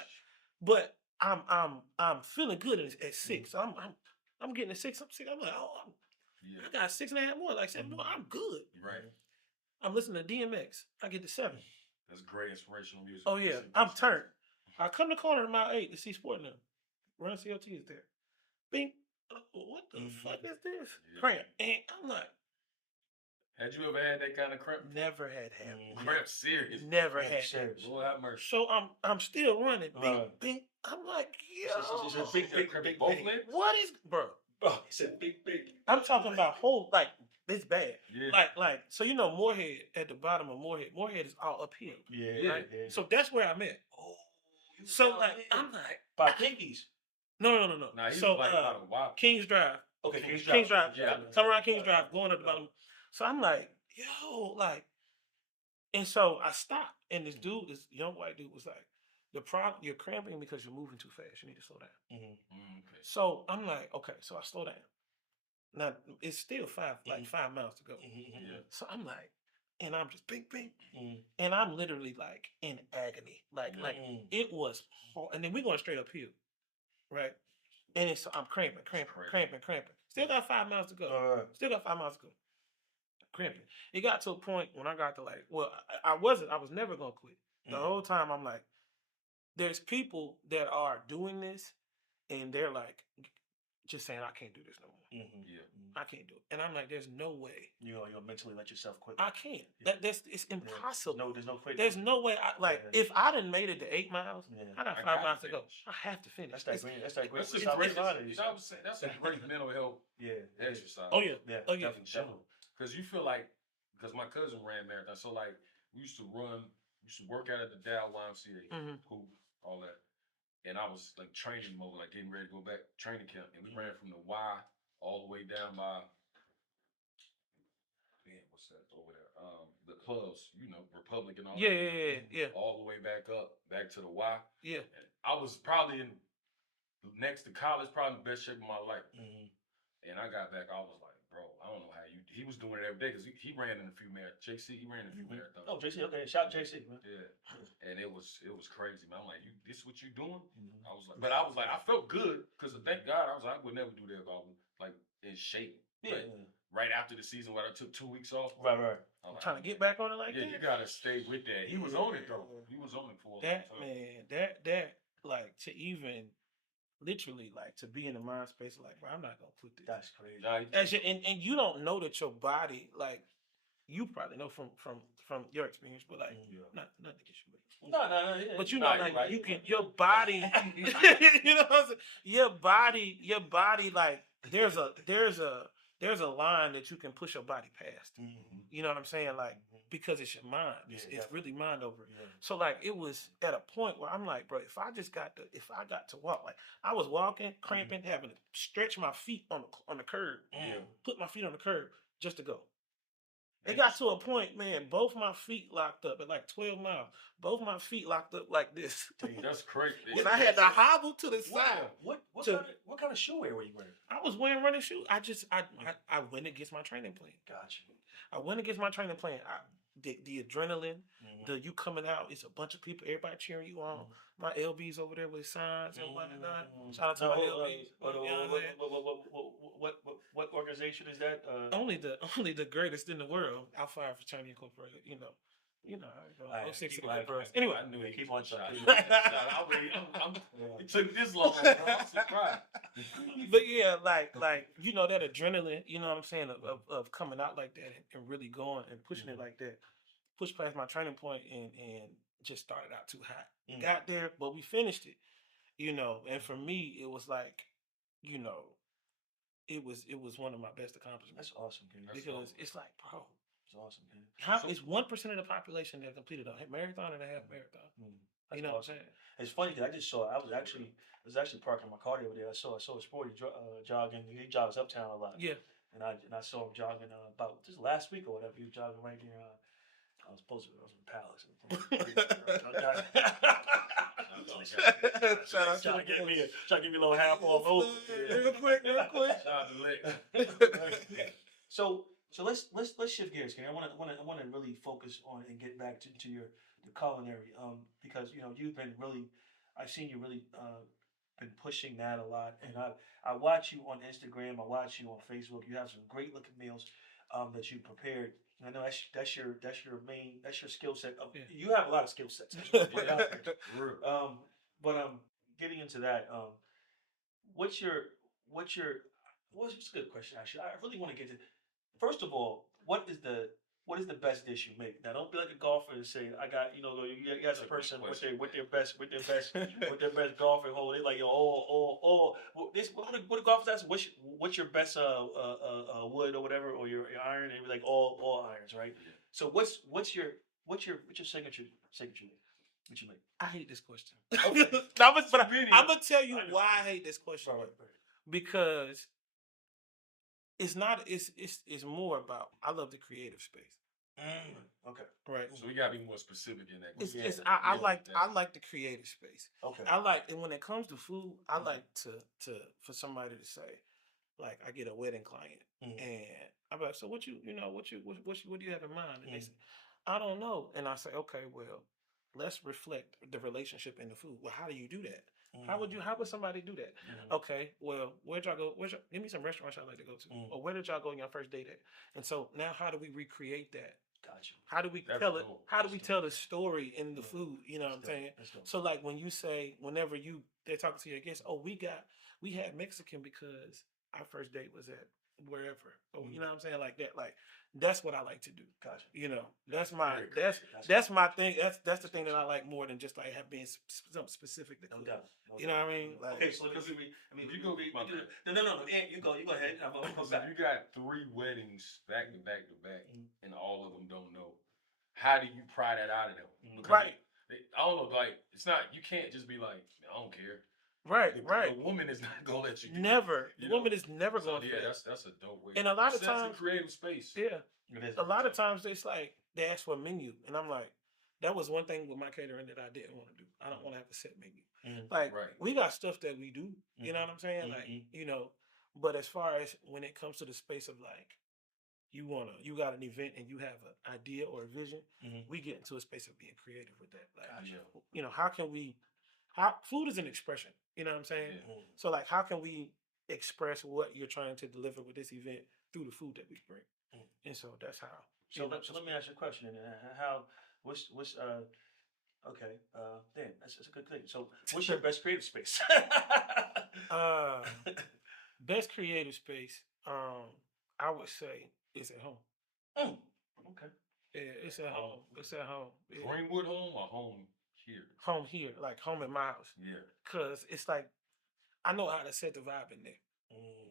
but I'm feeling good at 6. So I'm getting a 6. I'm like, I got 6.5 more, like 7 more. I'm good. Right. I'm listening to DMX. I get to 7. That's great inspirational music. Oh yeah, I'm turned. I come to the corner to mile 8 to see Sport now. Run CLT is there. Bing. What the fuck is this? Yeah. Cramp. And I'm like, had you ever had that kind of cramp? never had Cramp serious. Never had that. Lord have mercy. So I'm still running. Bing, bing. I'm like, yo. It's a big both legs? What is, bro? It's a big. I'm talking about whole, like, this bad. Yeah. Like, so Moorhead, at the bottom of Moorhead is all uphill. Yeah. Right? So that's where I'm at. Oh. So like, I'm like, by Pinkies. No. Nah, he So was like about a while. Kings Drive. Okay, Kings Drive. Yeah. Come around Kings Drive, going up the bottom. So I'm like, yo, like, and so I stopped, and this young white dude was like, the problem, you're cramping because you're moving too fast. You need to slow down. Okay. So I'm like, okay, so I slow down. Now it's still 5 miles to go. Yeah. So I'm like, and I'm just bing, and I'm literally like in agony, like it was hard. And then we're going straight uphill, right? And it's I'm cramping. Still got 5 miles to go. Cramping. It got to a point when I got to like, well, I was never gonna quit. The whole time I'm like, there's people that are doing this, and they're like, just saying, I can't do this no more. I can't do it, and I'm like, there's no way. You'll mentally let yourself quit. I can't. Yeah. It's impossible. There's no quitting. There's no way. If I done made it to 8 miles, I got 5 miles to go. I have to finish. That's that great. That's a great mental health exercise. Oh yeah. Definitely. Because you feel like, because my cousin ran marathon, so like we used to work out at the Dow YMCA, hoop, all that. And I was like training mode, like getting ready to go back training camp. And we ran from the Y all the way down by, what's that over there? The clubs, Republic and all that. Yeah. All the way back to the Y. Yeah. And I was probably next to college, probably the best shape of my life. And I got back, I was like, bro, I don't know how he was doing it every day, because he ran in a few marathons. JC, he ran in a few marathons. Oh, JC, okay. Shout JC, man. Yeah. And it was crazy, man. I'm like, this what you doing? I was like, I felt good, because thank God, I would never do that if I was like in shape. Yeah. Right after the season where I took 2 weeks off. Right. I'm trying to get back on it like that. Yeah, you gotta stay with that. He was on it though. He was on it for that, man. That like to even literally like to be in the mind space like, bro, I'm not gonna quit this. That's crazy. And you don't know that your body, like, you probably know from your experience, but like not to get you. No. Yeah. But you know, like right. You can your body. You know what I'm saying? Your body, like there's a line that you can push your body past. You know what I'm saying? Like, because it's your mind. It's really mind over. Yeah. So like it was at a point where I'm like, bro, if I got to walk, like I was walking, cramping, having to stretch my feet on the curb, put my feet on the curb just to go. It got to a point, man, both my feet locked up at like 12 miles. Both my feet locked up like this. That's crazy. And I had to hobble to the side. What kind of shoe wear were you wearing? I was wearing running shoes. I went against my training plan. Gotcha. I went against my training plan. The adrenaline, you coming out, it's a bunch of people, everybody cheering you on. My LB's over there with signs and whatnot. Shout out to my LB's. What organization is that? Only the greatest in the world, Alpha Phi Fraternity Incorporated. You know. 06 bros. Anyway, I knew it. Keep on shouting. It took this long. Bro. I'm surprised. But yeah, like that adrenaline. You know what I'm saying of coming out like that and really going and pushing it like that. Pushed past my training point and just started out too hot. Got there, but we finished it. And for me, it was like, it was one of my best accomplishments. That's awesome, man. Because it's like, bro. Awesome, man. It's 1% of the population that completed a marathon and a half marathon. That's awesome. What I'm saying? It's funny because I was actually parking my car the other day. I saw a sporty jogging. He jogs uptown a lot. Yeah. And I saw him jogging about just last week or whatever. He was jogging right there. I was in Palace. Shout out trying to give me a little half off over. Real quick. Shout out to Lick. So let's shift gears, Kenny. I want to really focus on and get back to the culinary, because you've been really, I've seen you really been pushing that a lot, and I watch you on Instagram, I watch you on Facebook. You have some great looking meals that you prepared. I know that's your skill set. You have a lot of skill sets. But getting into that, what's a good question actually? I really want to get to. First of all, what is the best dish you make? Now, don't be like a golfer and say, I got, you got a person with their best golfing hole. They're like, what do golfers ask? What's your best wood or whatever, or your iron? And they be like all irons, right? So what's your signature make? What you make? I hate this question. Okay. I'm gonna tell you why I hate this question. Right. Because it's more about, I love the creative space. Okay. Right. So we gotta be more specific in that. I like the creative space. Okay. And when it comes to food, I like for somebody to say, like, I get a wedding client and I'm like, so what do you have in mind? And they say, I don't know. And I say, okay, well, let's reflect the relationship in the food. Well, how do you do that? How would somebody do that? Okay, well, where'd y'all go? Give me some restaurants y'all like to go to. Or where did y'all go on your first date at? And so now how do we recreate that Gotcha. How do we That's tell it? dope. How do That's we dope. tell the story in the Yeah. food? You know what I'm That's dope. saying? That's dope. So like when you say, whenever they're talking to your guests, oh, we had Mexican because our first date was at wherever. Or you know what I'm saying? Like that. Like that's what I like to do. Gotcha. You know, that's That's my thing. That's the thing that I like more than just like being something specific to No cook. doubt. You know what I mean? Like, Okay, so let me. I mean, You go. no. You go ahead. I'm gonna come So back. you got 3 weddings back to back to back, Mhm. and all of them don't know. How do you pry that out of them? Because Right. I don't know. Like, it's not. You can't just be like, I don't care. right, The right. woman is not gonna let you. Do Never. that, The woman is never So going to yeah, that. that's a dope way. And a lot of Sets a times, creative space. yeah. It is. A lot of times it's like they ask for a menu, and I'm like, that was one thing with my catering that I didn't want to do. I don't want to have a set menu. Like Right. we got stuff that we do, you know what I'm saying? Like but as far as when it comes to the space of like you got an event and you have an idea or a vision, we get into a space of being creative with that. Like how can we? How food is an expression, you know what I'm saying? Yeah. So like, how can we express what you're trying to deliver with this event through the food that we bring? And so that's how. So let me ask you a question. And what's okay, damn, that's a good thing. So what's your best creative space? Best creative space, I would say is at home. Okay. Yeah, it's at home. It's at home. Yeah. Greenwood home or home here? Home here, like home in my house. Yeah. Cause it's like I know how to set the vibe in there.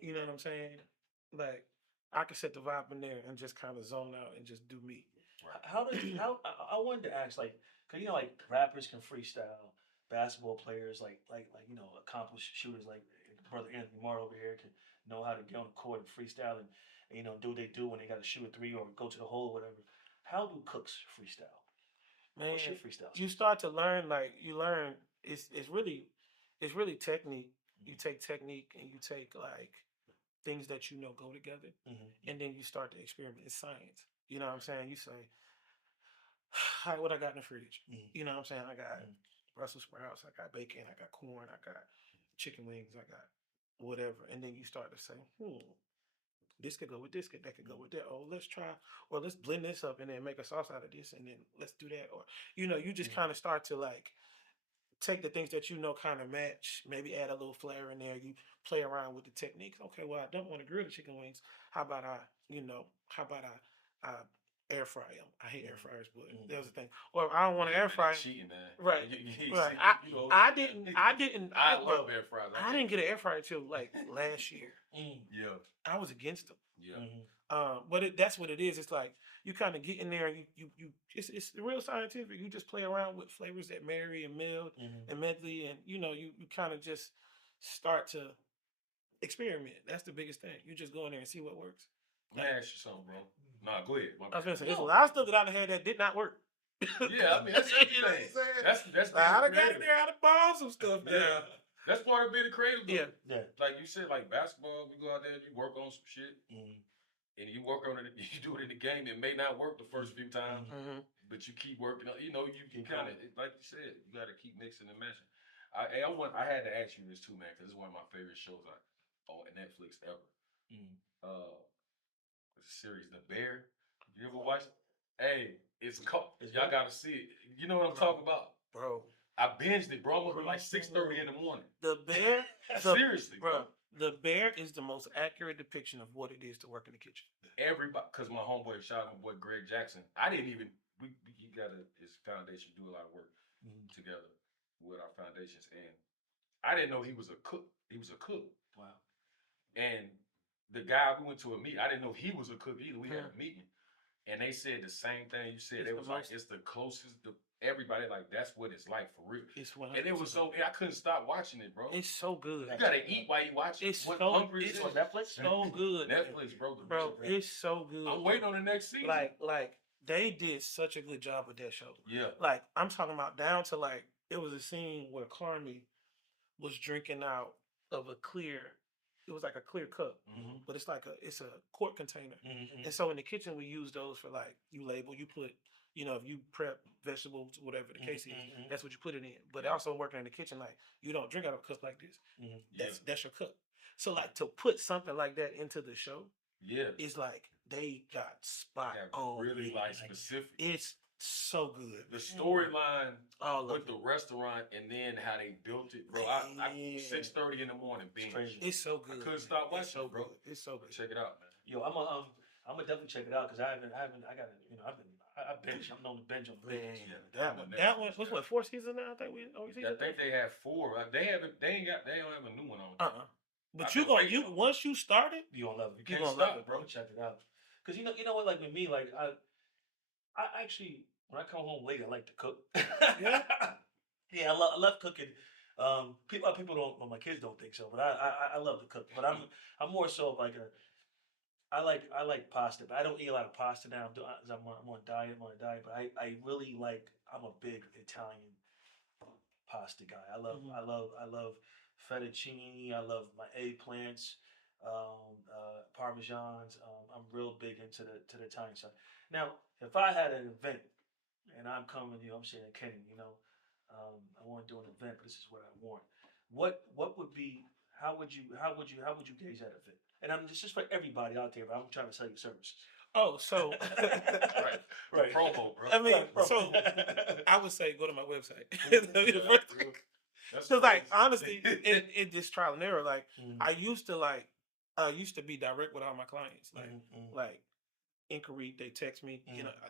You know what I'm saying? Like I can set the vibe in there and just kind of zone out and just do me. How I wanted to ask, like, cause like rappers can freestyle, basketball players like accomplished shooters like brother Anthony Moore over here can know how to get on the court and freestyle and do what they do when they got to shoot a 3 or go to the hole or whatever. How do cooks freestyle? Man, what's your freestyle? You start to learn it's really technique. You take technique and you take like things that go together, and then you start to experiment. It's science. You know what I'm saying? You say, "Hi, what I got in the fridge?" You know what I'm saying? I got Brussels sprouts, I got bacon, I got corn, I got chicken wings, I got whatever, and then you start to say, this could go with this, that could go with that. Oh, let's try, or let's blend this up and then make a sauce out of this, and then let's do that. Or you just kind of start to like take the things that kind of match, maybe add a little flair in there. You play around with the techniques. Okay, well, I don't want to grill the chicken wings. How about I air fry them? I hate air fryers, but there's a thing. Or I don't want to air fry. Cheating, man. Right. Right. I didn't. I love air fryers. I didn't get an air fryer till like last year. Yeah. I was against them. Yeah. But that's what it is. It's like you kind of get in there and you it's real scientific. You just play around with flavors that marry and meld and medley, and you kind of just start to experiment. That's the biggest thing. You just go in there and see what works. Let me ask you something, bro. Nah, go ahead. I was gonna say there's a lot of stuff that I had that did not work. Yeah, I mean that's everything. That's I done got in there, I done bombed some stuff down. Yeah. That's part of being creative. Yeah. Like you said, like basketball, we go out there, you work on some shit, and you work on it. You do it in the game. It may not work the first few times, but you keep working on. You kind of like you said, you got to keep mixing and matching. I had to ask you this too, man, because it's one of my favorite shows on Netflix ever. The series The Bear. You ever watch it? Hey, it's called. Y'all gotta see it. You know what I'm talking about, bro. I binged it, bro. I'm like 6:30 in the morning. The Bear. Seriously, bro. The Bear is the most accurate depiction of what it is to work in the kitchen. Everybody, because my homeboy, shout out my boy Greg Jackson. I didn't even. He got his foundation do a lot of work together with our foundations, and I didn't know he was a cook. He was a cook. Wow. And the guy we went to a meet, I didn't know he was a cook either. We had a meeting, and they said the same thing you said. It was like it's the closest to everybody. Like that's what it's like for real. It's 100%. And it was so I couldn't stop watching it, bro. It's so good. You gotta eat while you watch it. It's what so hungry it's is on Netflix. So good. Netflix, bro. Bro, it's so good. I'm waiting on the next season. Like they did such a good job with that show. Yeah. Like I'm talking about down to like it was a scene where Carmi was drinking out of a clear. It was like a clear cup, but it's a quart container. And so in the kitchen we use those for like you label, you put, if you prep vegetables, whatever the case is, that's what you put it in. But also working in the kitchen, like you don't drink out of a cup like this. That's your cup. So like to put something like that into the show, is like they got spot Got on. really like specific. It's so good. The storyline all with the restaurant and then how they built it, bro. I 6:30 in the morning, binge. It's so good. I couldn't stop watching, so bro. Good. It's so good. Check it out, man. Yo, I'm gonna definitely check it out because I got to, you know, I binge. I'm known to binge on things. That one was what 4 seasons now. I think I think they have 4. Like, they don't have a new one on. But once you start it, you gonna love it. You can't stop, bro. Check it out. Cause you know what, like with me, like I actually when I come home late, I like to cook. Yeah. Yeah, I love cooking. People don't. Well, my kids don't think so, but I love to cook. But I'm more so of like I like pasta, but I don't eat a lot of pasta now. I'm on a diet. But I really like. I'm a big Italian pasta guy. I love fettuccine. I love my eggplants, parmesans. I'm real big into the Italian side. Now, if I had an event and I'm coming, I'm saying, Kenny, I want to do an event, but this is what I want. What would be? How would you gauge that event? And this is for everybody out there, but I'm trying to sell you services. Oh, so right. Promo, bro. I mean, so I would say go to my website. So like honestly, in this trial and error, like I used to be direct with all my clients, like inquiry. They text me,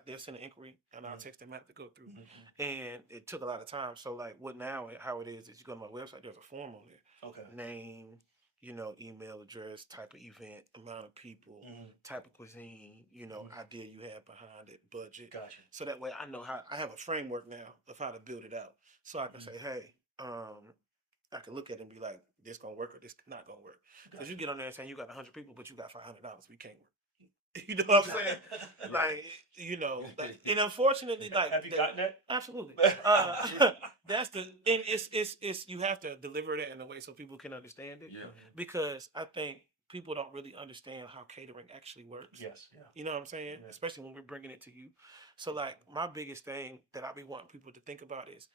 they'll send an inquiry, and I'll text them. I have to go through, and it took a lot of time. So like, what now? How it is you go to my website. There's a form on there. Okay. Name, email address, type of event, amount of people, type of cuisine, idea you have behind it, budget. Gotcha. So that way I know I have a framework now of how to build it out. So I can say, hey, I can look at it and be like, this gonna work or this not gonna work. Because you get on there and saying you got 100 people, but you got $500, we can't work. You know what I'm saying? And unfortunately, like, have you gotten that? Absolutely. That's and it's you have to deliver that in a way so people can understand it. Yeah. Because I think people don't really understand how catering actually works. Yes. Yeah. You know what I'm saying? Yeah. Especially when we're bringing it to you. So like my biggest thing that I be wanting people to think about is,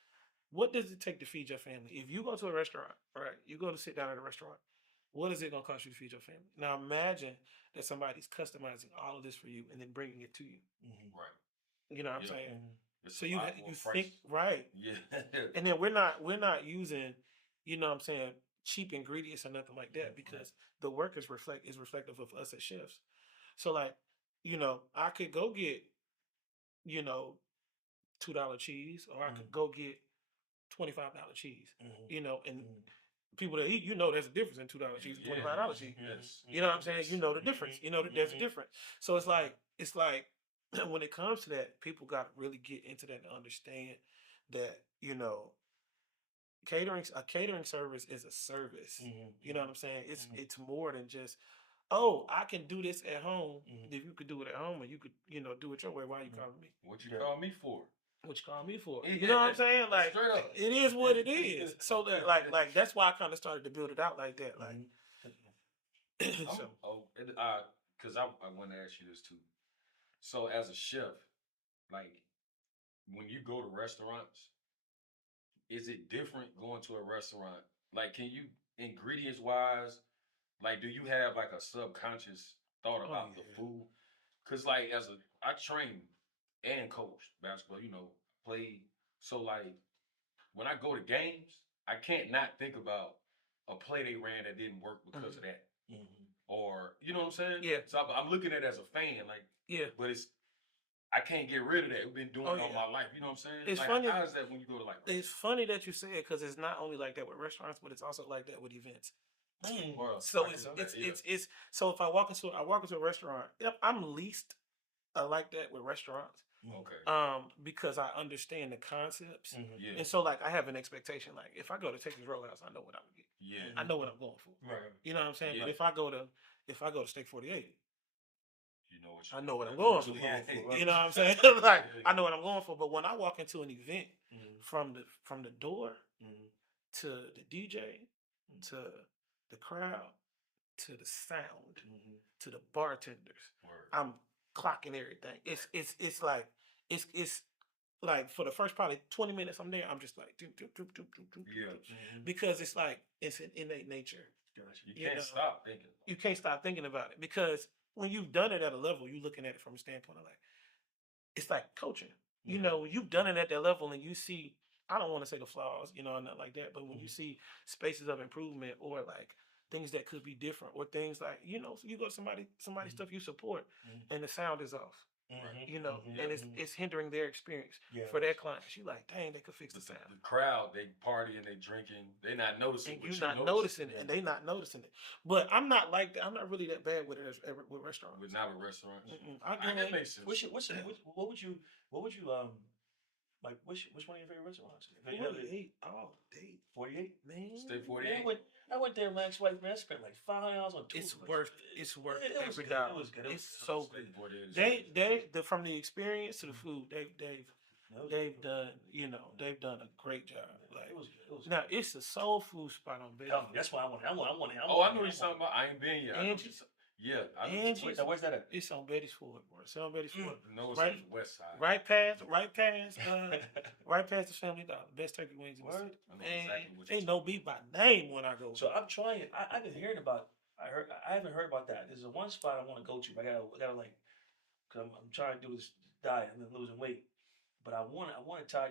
what does it take to feed your family? If you go to a restaurant, right? You go to sit down at a restaurant. What is it going to cost you to feed your family? Now imagine that somebody's customizing all of this for you and then bringing it to you. Right. You know what I'm saying? It's so you think right. Yeah. And then we're not using, cheap ingredients or nothing like that, because the work is reflective of us as chefs. So like, I could go get, $2 cheese, or I could go get $25 cheese, and people that eat, there's a difference in $2 cheese and $25 cheese. Yes. You know what I'm saying? The difference. That there's a difference. So it's like when it comes to that, people got to really get into that and understand that, a catering service is a service. You know what I'm saying? It's more than just, I can do this at home. If you could do it at home and you could, do it your way, why are you calling me? What you call me for? What you call me for? You know what I'm saying? Like, it is what it is. So that, like that's why I kind of started to build it out like that. Like, because I want to ask you this too. So as a chef, like when you go to restaurants, is it different going to a restaurant? Like, can you, ingredients wise, like, do you have like a subconscious thought about the food? Because like I train and coach basketball, played. So like when I go to games, I can't not think about a play they ran that didn't work because of that. Or, you know what I'm saying? Yeah. So I'm looking at it as a fan, like, but I can't get rid of that. We've been doing it all my life. You know what I'm saying? It's like, funny. How is that when you go to like? It's funny that you say it, because it's not only like that with restaurants, but it's also like that with events. So it's so if I walk into a restaurant, I'm least like that with restaurants. Okay. Because I understand the concepts, Yeah. and so like I have an expectation. Like if I go to Texas Roadhouse, I know what I'm gonna get. Yeah. I know what I'm going for. Right. You know what I'm saying? Yeah. But if I go to Steak 48, I know what I'm going for. You know what I'm saying? Like I know what I'm going for. But when I walk into an event, from the door to the DJ, to the crowd, to the sound, to the bartenders, I'm clocking everything. It's like for the first probably 20 minutes I'm there, I'm just like because it's like it's an innate nature. You can't stop thinking. You can't stop thinking about it, because when you've done it at a level, you're looking at it from a standpoint of like, it's like coaching. You know, you've done it at that level and you see, I don't want to say the flaws, you know, not like that, but when you see spaces of improvement or like things that could be different or things like, you know, so you go to somebody's stuff you support and the sound is off. You know, and it's hindering their experience for their clients. You like, dang, they could fix the sound. The crowd, they partying, they drinking, they not noticing. And you're not noticing it, and they not noticing it. But I'm not like that. I'm not really that bad with restaurants. With not with restaurants. That makes sense. What would you like? Which one of your favorite restaurants? 48 all day. 48, man. Stay 48. I went there last week, man. I spent like $5 on two. It's worth every good. dollar. It was good. It's so good. They from the experience to the food, they've done, you know, they've done a great job. Like, it was good. Now it's a soul food spot on Betty. That's why I want it. I want it. Oh, I know you're talking about. I ain't been yet. Angie's. It's on Betty's Ford, bro. It's on Betty's Ford. No, it's on the west side. Right past the Family Dollar. Best turkey wings in the city. Ain't no beef by name when I go. So I'm trying. I've been hearing about. I haven't heard about that. There's a one spot I want to go to. I gotta like, cause I'm trying to do this diet. I'm losing weight, but I want to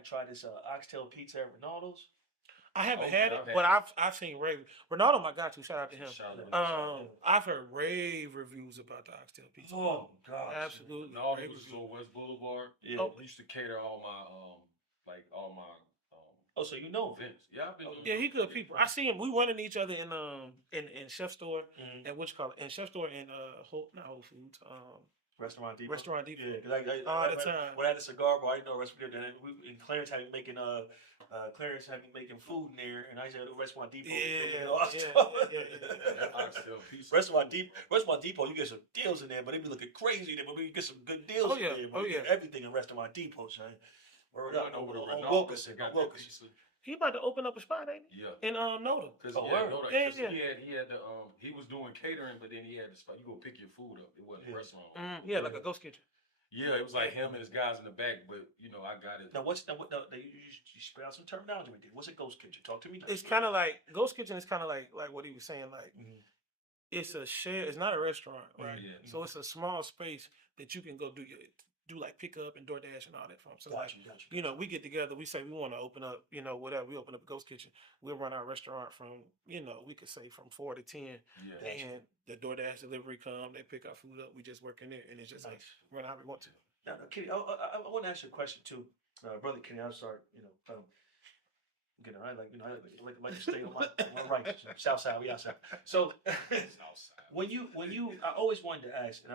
try this oxtail pizza at Ronaldo's. I haven't had it, but I've seen rave. Ronaldo, my guy, too. Shout out to him. I've heard rave reviews about the oxtail pizza. Oh God, absolutely. No, he was on West Boulevard. Yeah, he used to cater all my Oh, so you know events. Yeah, I've been. Yeah, he good people. I see him. We running each other in Chef Store and what you call it, in Chef Store and not Whole Foods. Restaurant Depot. Yeah, because all the time. When I had the cigar bar, I didn't know Restaurant Depot. And Clarence had me making food in there, and I said Restaurant Depot. Restaurant Depot, you get some deals in there, but they be looking crazy in there. But you get some good deals in there. But you get everything in Restaurant Depot, son. Word up. On Wilkerson. He about to open up a spot, ain't he? Yeah. In Noda. He had the he was doing catering, but then he had the spot. You go pick your food up. It wasn't a restaurant. Like a ghost kitchen. Yeah, it was like him and his guys in the back, but you know, I got it. Now you spell out some terminology with it. What's a ghost kitchen? Talk to me. It's kind of like ghost kitchen is kind of like what he was saying. Like it's a share. It's not a restaurant, right? So it's a small space that you can go do like pickup and DoorDash and all that from. So you know, we get together, we say we want to open up, you know, whatever. We open up a ghost kitchen. We'll run our restaurant from, you know, we could say from 4 to 10. And the DoorDash delivery come, they pick our food up. We just work in there, and it's just like run how we want to. Now, Kenny, I want to ask you a question too, brother Kenny. I'll start, you know, again, I like to stay on my right, south side, we outside. So when you, I always wanted to ask, and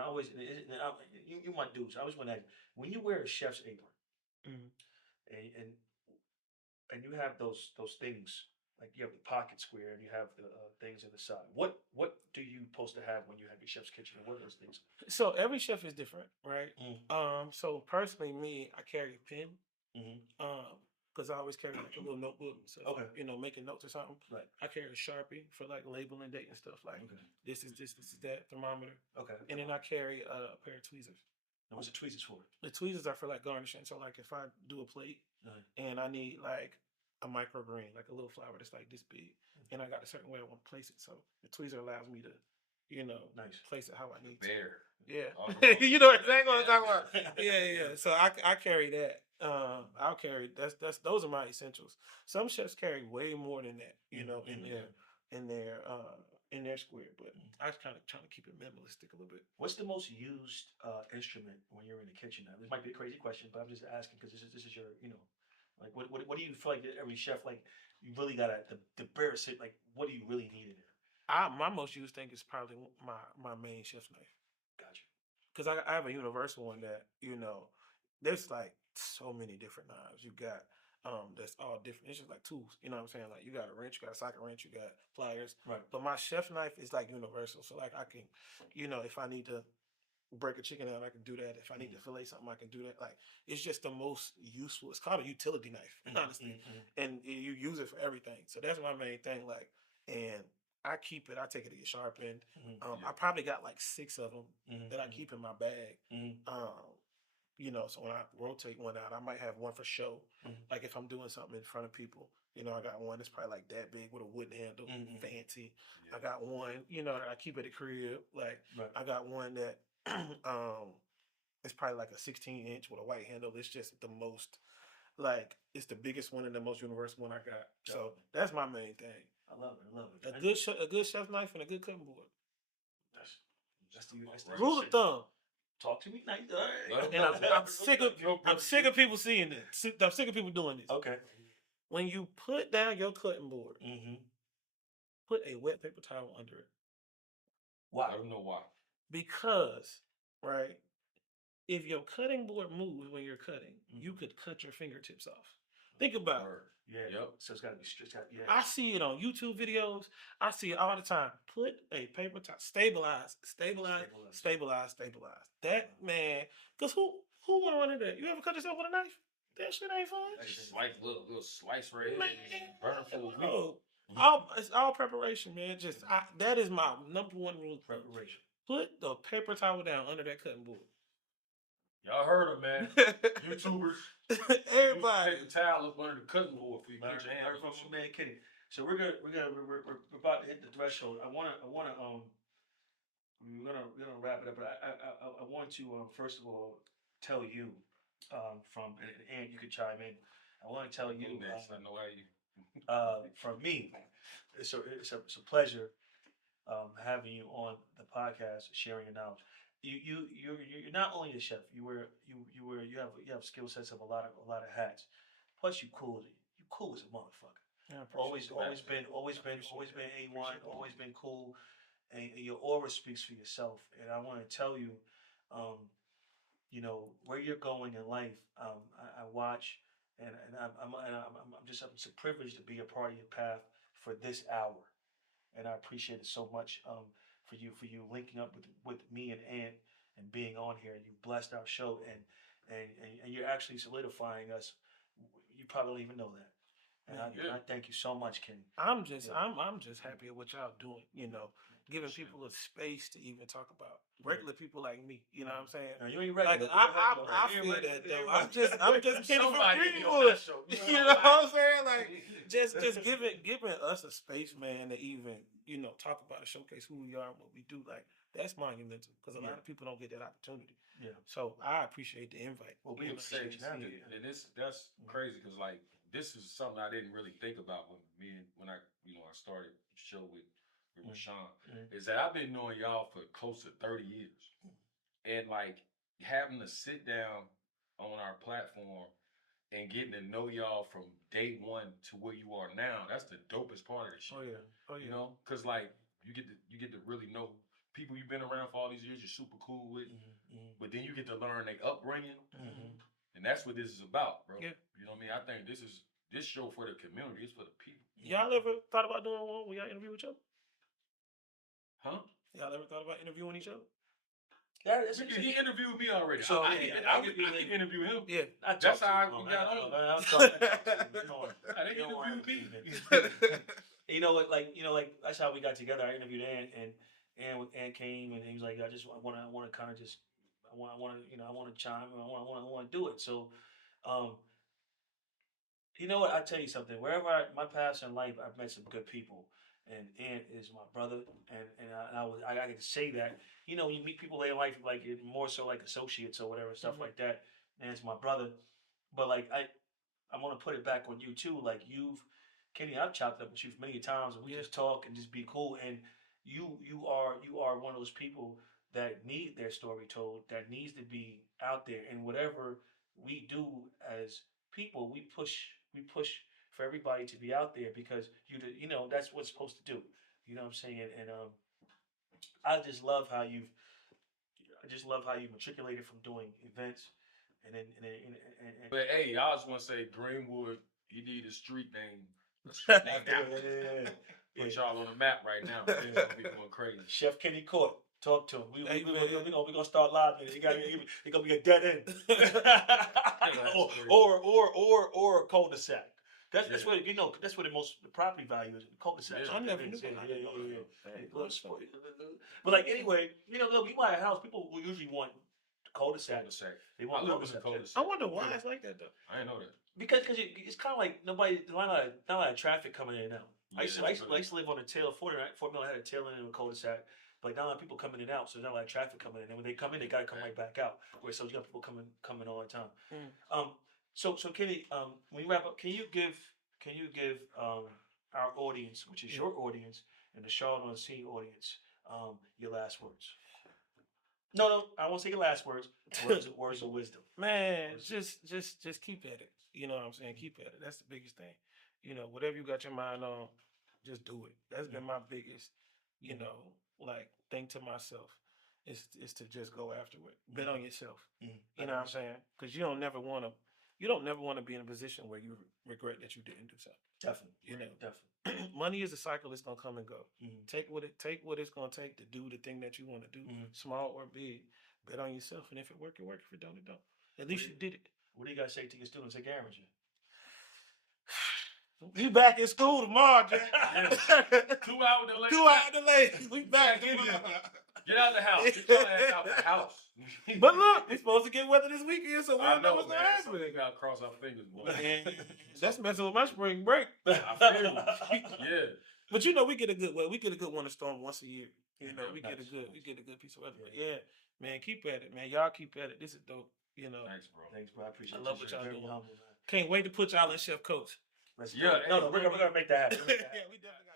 you my dudes, I always want to ask, when you wear a chef's apron, and you have those things, like you have the pocket square and you have the things in the side. What do you supposed to have when you have your chef's kitchen, and what are those things? So every chef is different, right? So personally, me, I carry a pen. Because I always carry like a little notebook, so you know, making notes or something. Right. I carry a Sharpie for like labeling date and stuff. Like this is that thermometer. Okay. And then I carry a pair of tweezers. And what's the tweezers for? The tweezers are for like garnishing. So like if I do a plate and I need like a microgreen, like a little flower that's like this big, and I got a certain way I want to place it. So the tweezer allows me to, you know, place it how I need to. Yeah. You know exactly what I'm talking about. Yeah. So I carry that. I'll carry those are my essentials. Some chefs carry way more than that, you know, in their square. But I was kind of trying to keep it minimalistic a little bit. What's the most used instrument when you're in the kitchen? Now, this might be a crazy question, but I'm just asking because this is your, you know, like what do you feel like every chef, like you really gotta the bare sit, like what do you really need in there? My most used thing is probably my main chef's knife. Gotcha. Because I have a universal one that, you know, there's like so many different knives. You got that's all different. It's just like tools. You know what I'm saying? Like you got a wrench, you got a socket wrench, you got pliers. Right. But my chef knife is like universal. So like I can, you know, if I need to break a chicken down, I can do that. If I need to fillet something, I can do that. Like it's just the most useful. It's called a utility knife, honestly. And you use it for everything. So that's my main thing. Like, and I keep it. I take it to get sharpened. I probably got like 6 of them that I keep in my bag. So when I rotate one out, I might have one for show. Like if I'm doing something in front of people, I got one that's probably like that big with a wooden handle, fancy. Yeah. I got one, that I keep at the crib. Like I got one that it's probably like a 16-inch with a white handle. It's just the most, like, it's the biggest one and the most universal one I got. Yeah. So that's my main thing. I love it. A good chef knife and a good cutting board. That's the rule of thumb. Talk to me nice. And I'm sick of people seeing this. I'm sick of people doing this. Okay. When you put down your cutting board, put a wet paper towel under it. Why? I don't know why. Because, right, if your cutting board moves when you're cutting, you could cut your fingertips off. Think about it. Yeah. Yep. So it's got to be strict. Yeah. I see it on YouTube videos. I see it all the time. Put a paper towel. Stabilize. That, man, because who want to run into that? You ever cut yourself with a knife? That shit ain't fun. Like little slice right here. Burn full of meat. It's all preparation, man. That is my number one rule of preparation. Put the paper towel down under that cutting board. Y'all heard him, man. YouTubers. Everybody. Take the towel up under the cutting board for you get your hands. From man, Kenny. So we're about to hit the threshold. We're gonna wrap it up, but I want to first of all tell you and you could chime in. I want to tell you. I know how you. From me, it's a pleasure having you on the podcast, sharing your knowledge. You're not only a chef. You have skill sets of a lot of hats. Plus, you cool as a motherfucker. Yeah, always been A1. Always been cool, and your aura speaks for yourself. And I want to tell you, where you're going in life. I watch, and it's a privilege to be a part of your path for this hour, and I appreciate it so much. For you linking up with me and Ant and being on here. You blessed our show and you're actually solidifying us. You probably don't even know that. And I thank you so much, Kenny. I'm just happy at what y'all doing, giving people a space to even talk about regular people like me. You know what I'm saying? No, you ain't regular. Like, I feel that though. I'm just Kenny from Greenwood. You know what I'm saying? Like just giving us a space, man, to even talk about and showcase who we are and what we do. Like that's monumental because a lot of people don't get that opportunity. Yeah. So I appreciate the invite. Well, we appreciate you. And that's crazy because like this is something I didn't really think about when I started the show with Rashawn. Is that I've been knowing y'all for close to 30 years, and like having to sit down on our platform and getting to know y'all from day one to where you are now. That's the dopest part of the show. Oh yeah. Because like you get to really know people you've been around for all these years. You're super cool with, but then you get to learn their upbringing, and that's what this is about, bro. Yeah. You know what I mean? I think this show for the community. It's for the people. Y'all ever thought about doing one where y'all interview each other? Huh? Y'all ever thought about interviewing each other? He interviewed me already. So I can interview him. Yeah, that's how we got on. They interviewed me. You know what? Like that's how we got together. I interviewed Ant came and he was like, I want to kind of just I want to chime. I want to do it. So, you know what? I tell you something. Wherever my past in life, I've met some good people. And Ant is my brother, and I get to say that. When you meet people in life, like more so like associates or whatever, stuff like that. And it's my brother, but like I want to put it back on you too. Like Kenny, I've chopped up with you many times, and we just talk and just be cool. And you are one of those people that need their story told, that needs to be out there. And whatever we do as people, we push for everybody to be out there because that's what's supposed to do. You know what I'm saying? And I just love how you matriculated from doing events and then. But hey, I just want to say Greenwood, he need a street name. Put y'all on the map right now. It's gonna be going crazy. Chef Kenny Court. Talk to him. We're gonna start live. It's gonna be a dead end, or a cul-de-sac. That's what that's what the property value is. The cul-de-sac. I never knew that. Yeah. But like anyway, we buy a house. People will usually want Cul-de-sac. They want cul-de-sac. I wonder why it's like that though. I didn't know that. Because it's kind of like not a lot of traffic coming in and out. I used to live on the tail of Fort Mill. I had a tail end in a cul-de-sac. Like not a lot of people coming in and out, so there's not a lot of traffic coming in. And when they come in, they gotta come right back out. Where so you got people coming all the time. So Kenny, when you wrap up, can you give our audience, which is your audience, and the Charlotte on the Scene audience, your last words? No, I won't say your last words. Words of wisdom. Man, just keep at it. You know what I'm saying? Keep at it. That's the biggest thing. You know, whatever you got your mind on, just do it. That's been my biggest, thing to myself is to just go after it. Bet on yourself. You know what I'm saying? Because you don't never want to be in a position where you regret that you didn't do something. Definitely. Definitely. Money is a cycle. It's gonna come and go. Take what it's gonna take to do the thing that you want to do, small or big. Bet on yourself, and if it work, it work. If it don't, it don't. At least you did it. What do you guys say to your students at Garringer? We back in school tomorrow, Jack. 2 hour delay. 2 hour delay. We back. Get out the house. Get your ass out the house. But look, we're supposed to get weather this weekend, so we don't know what's gonna happen. We gotta cross our fingers, boy. That's messing with my spring break. I feel you. Yeah. But we get a good weather. We get a good winter storm once a year. You know, we get a good piece of weather. But yeah, man, keep at it, man. Y'all keep at it. This is dope. You know. Thanks, bro. I appreciate it. I love what y'all doing. Can't wait to put y'all in chef coach. No, we're gonna make that happen. Yeah, we definitely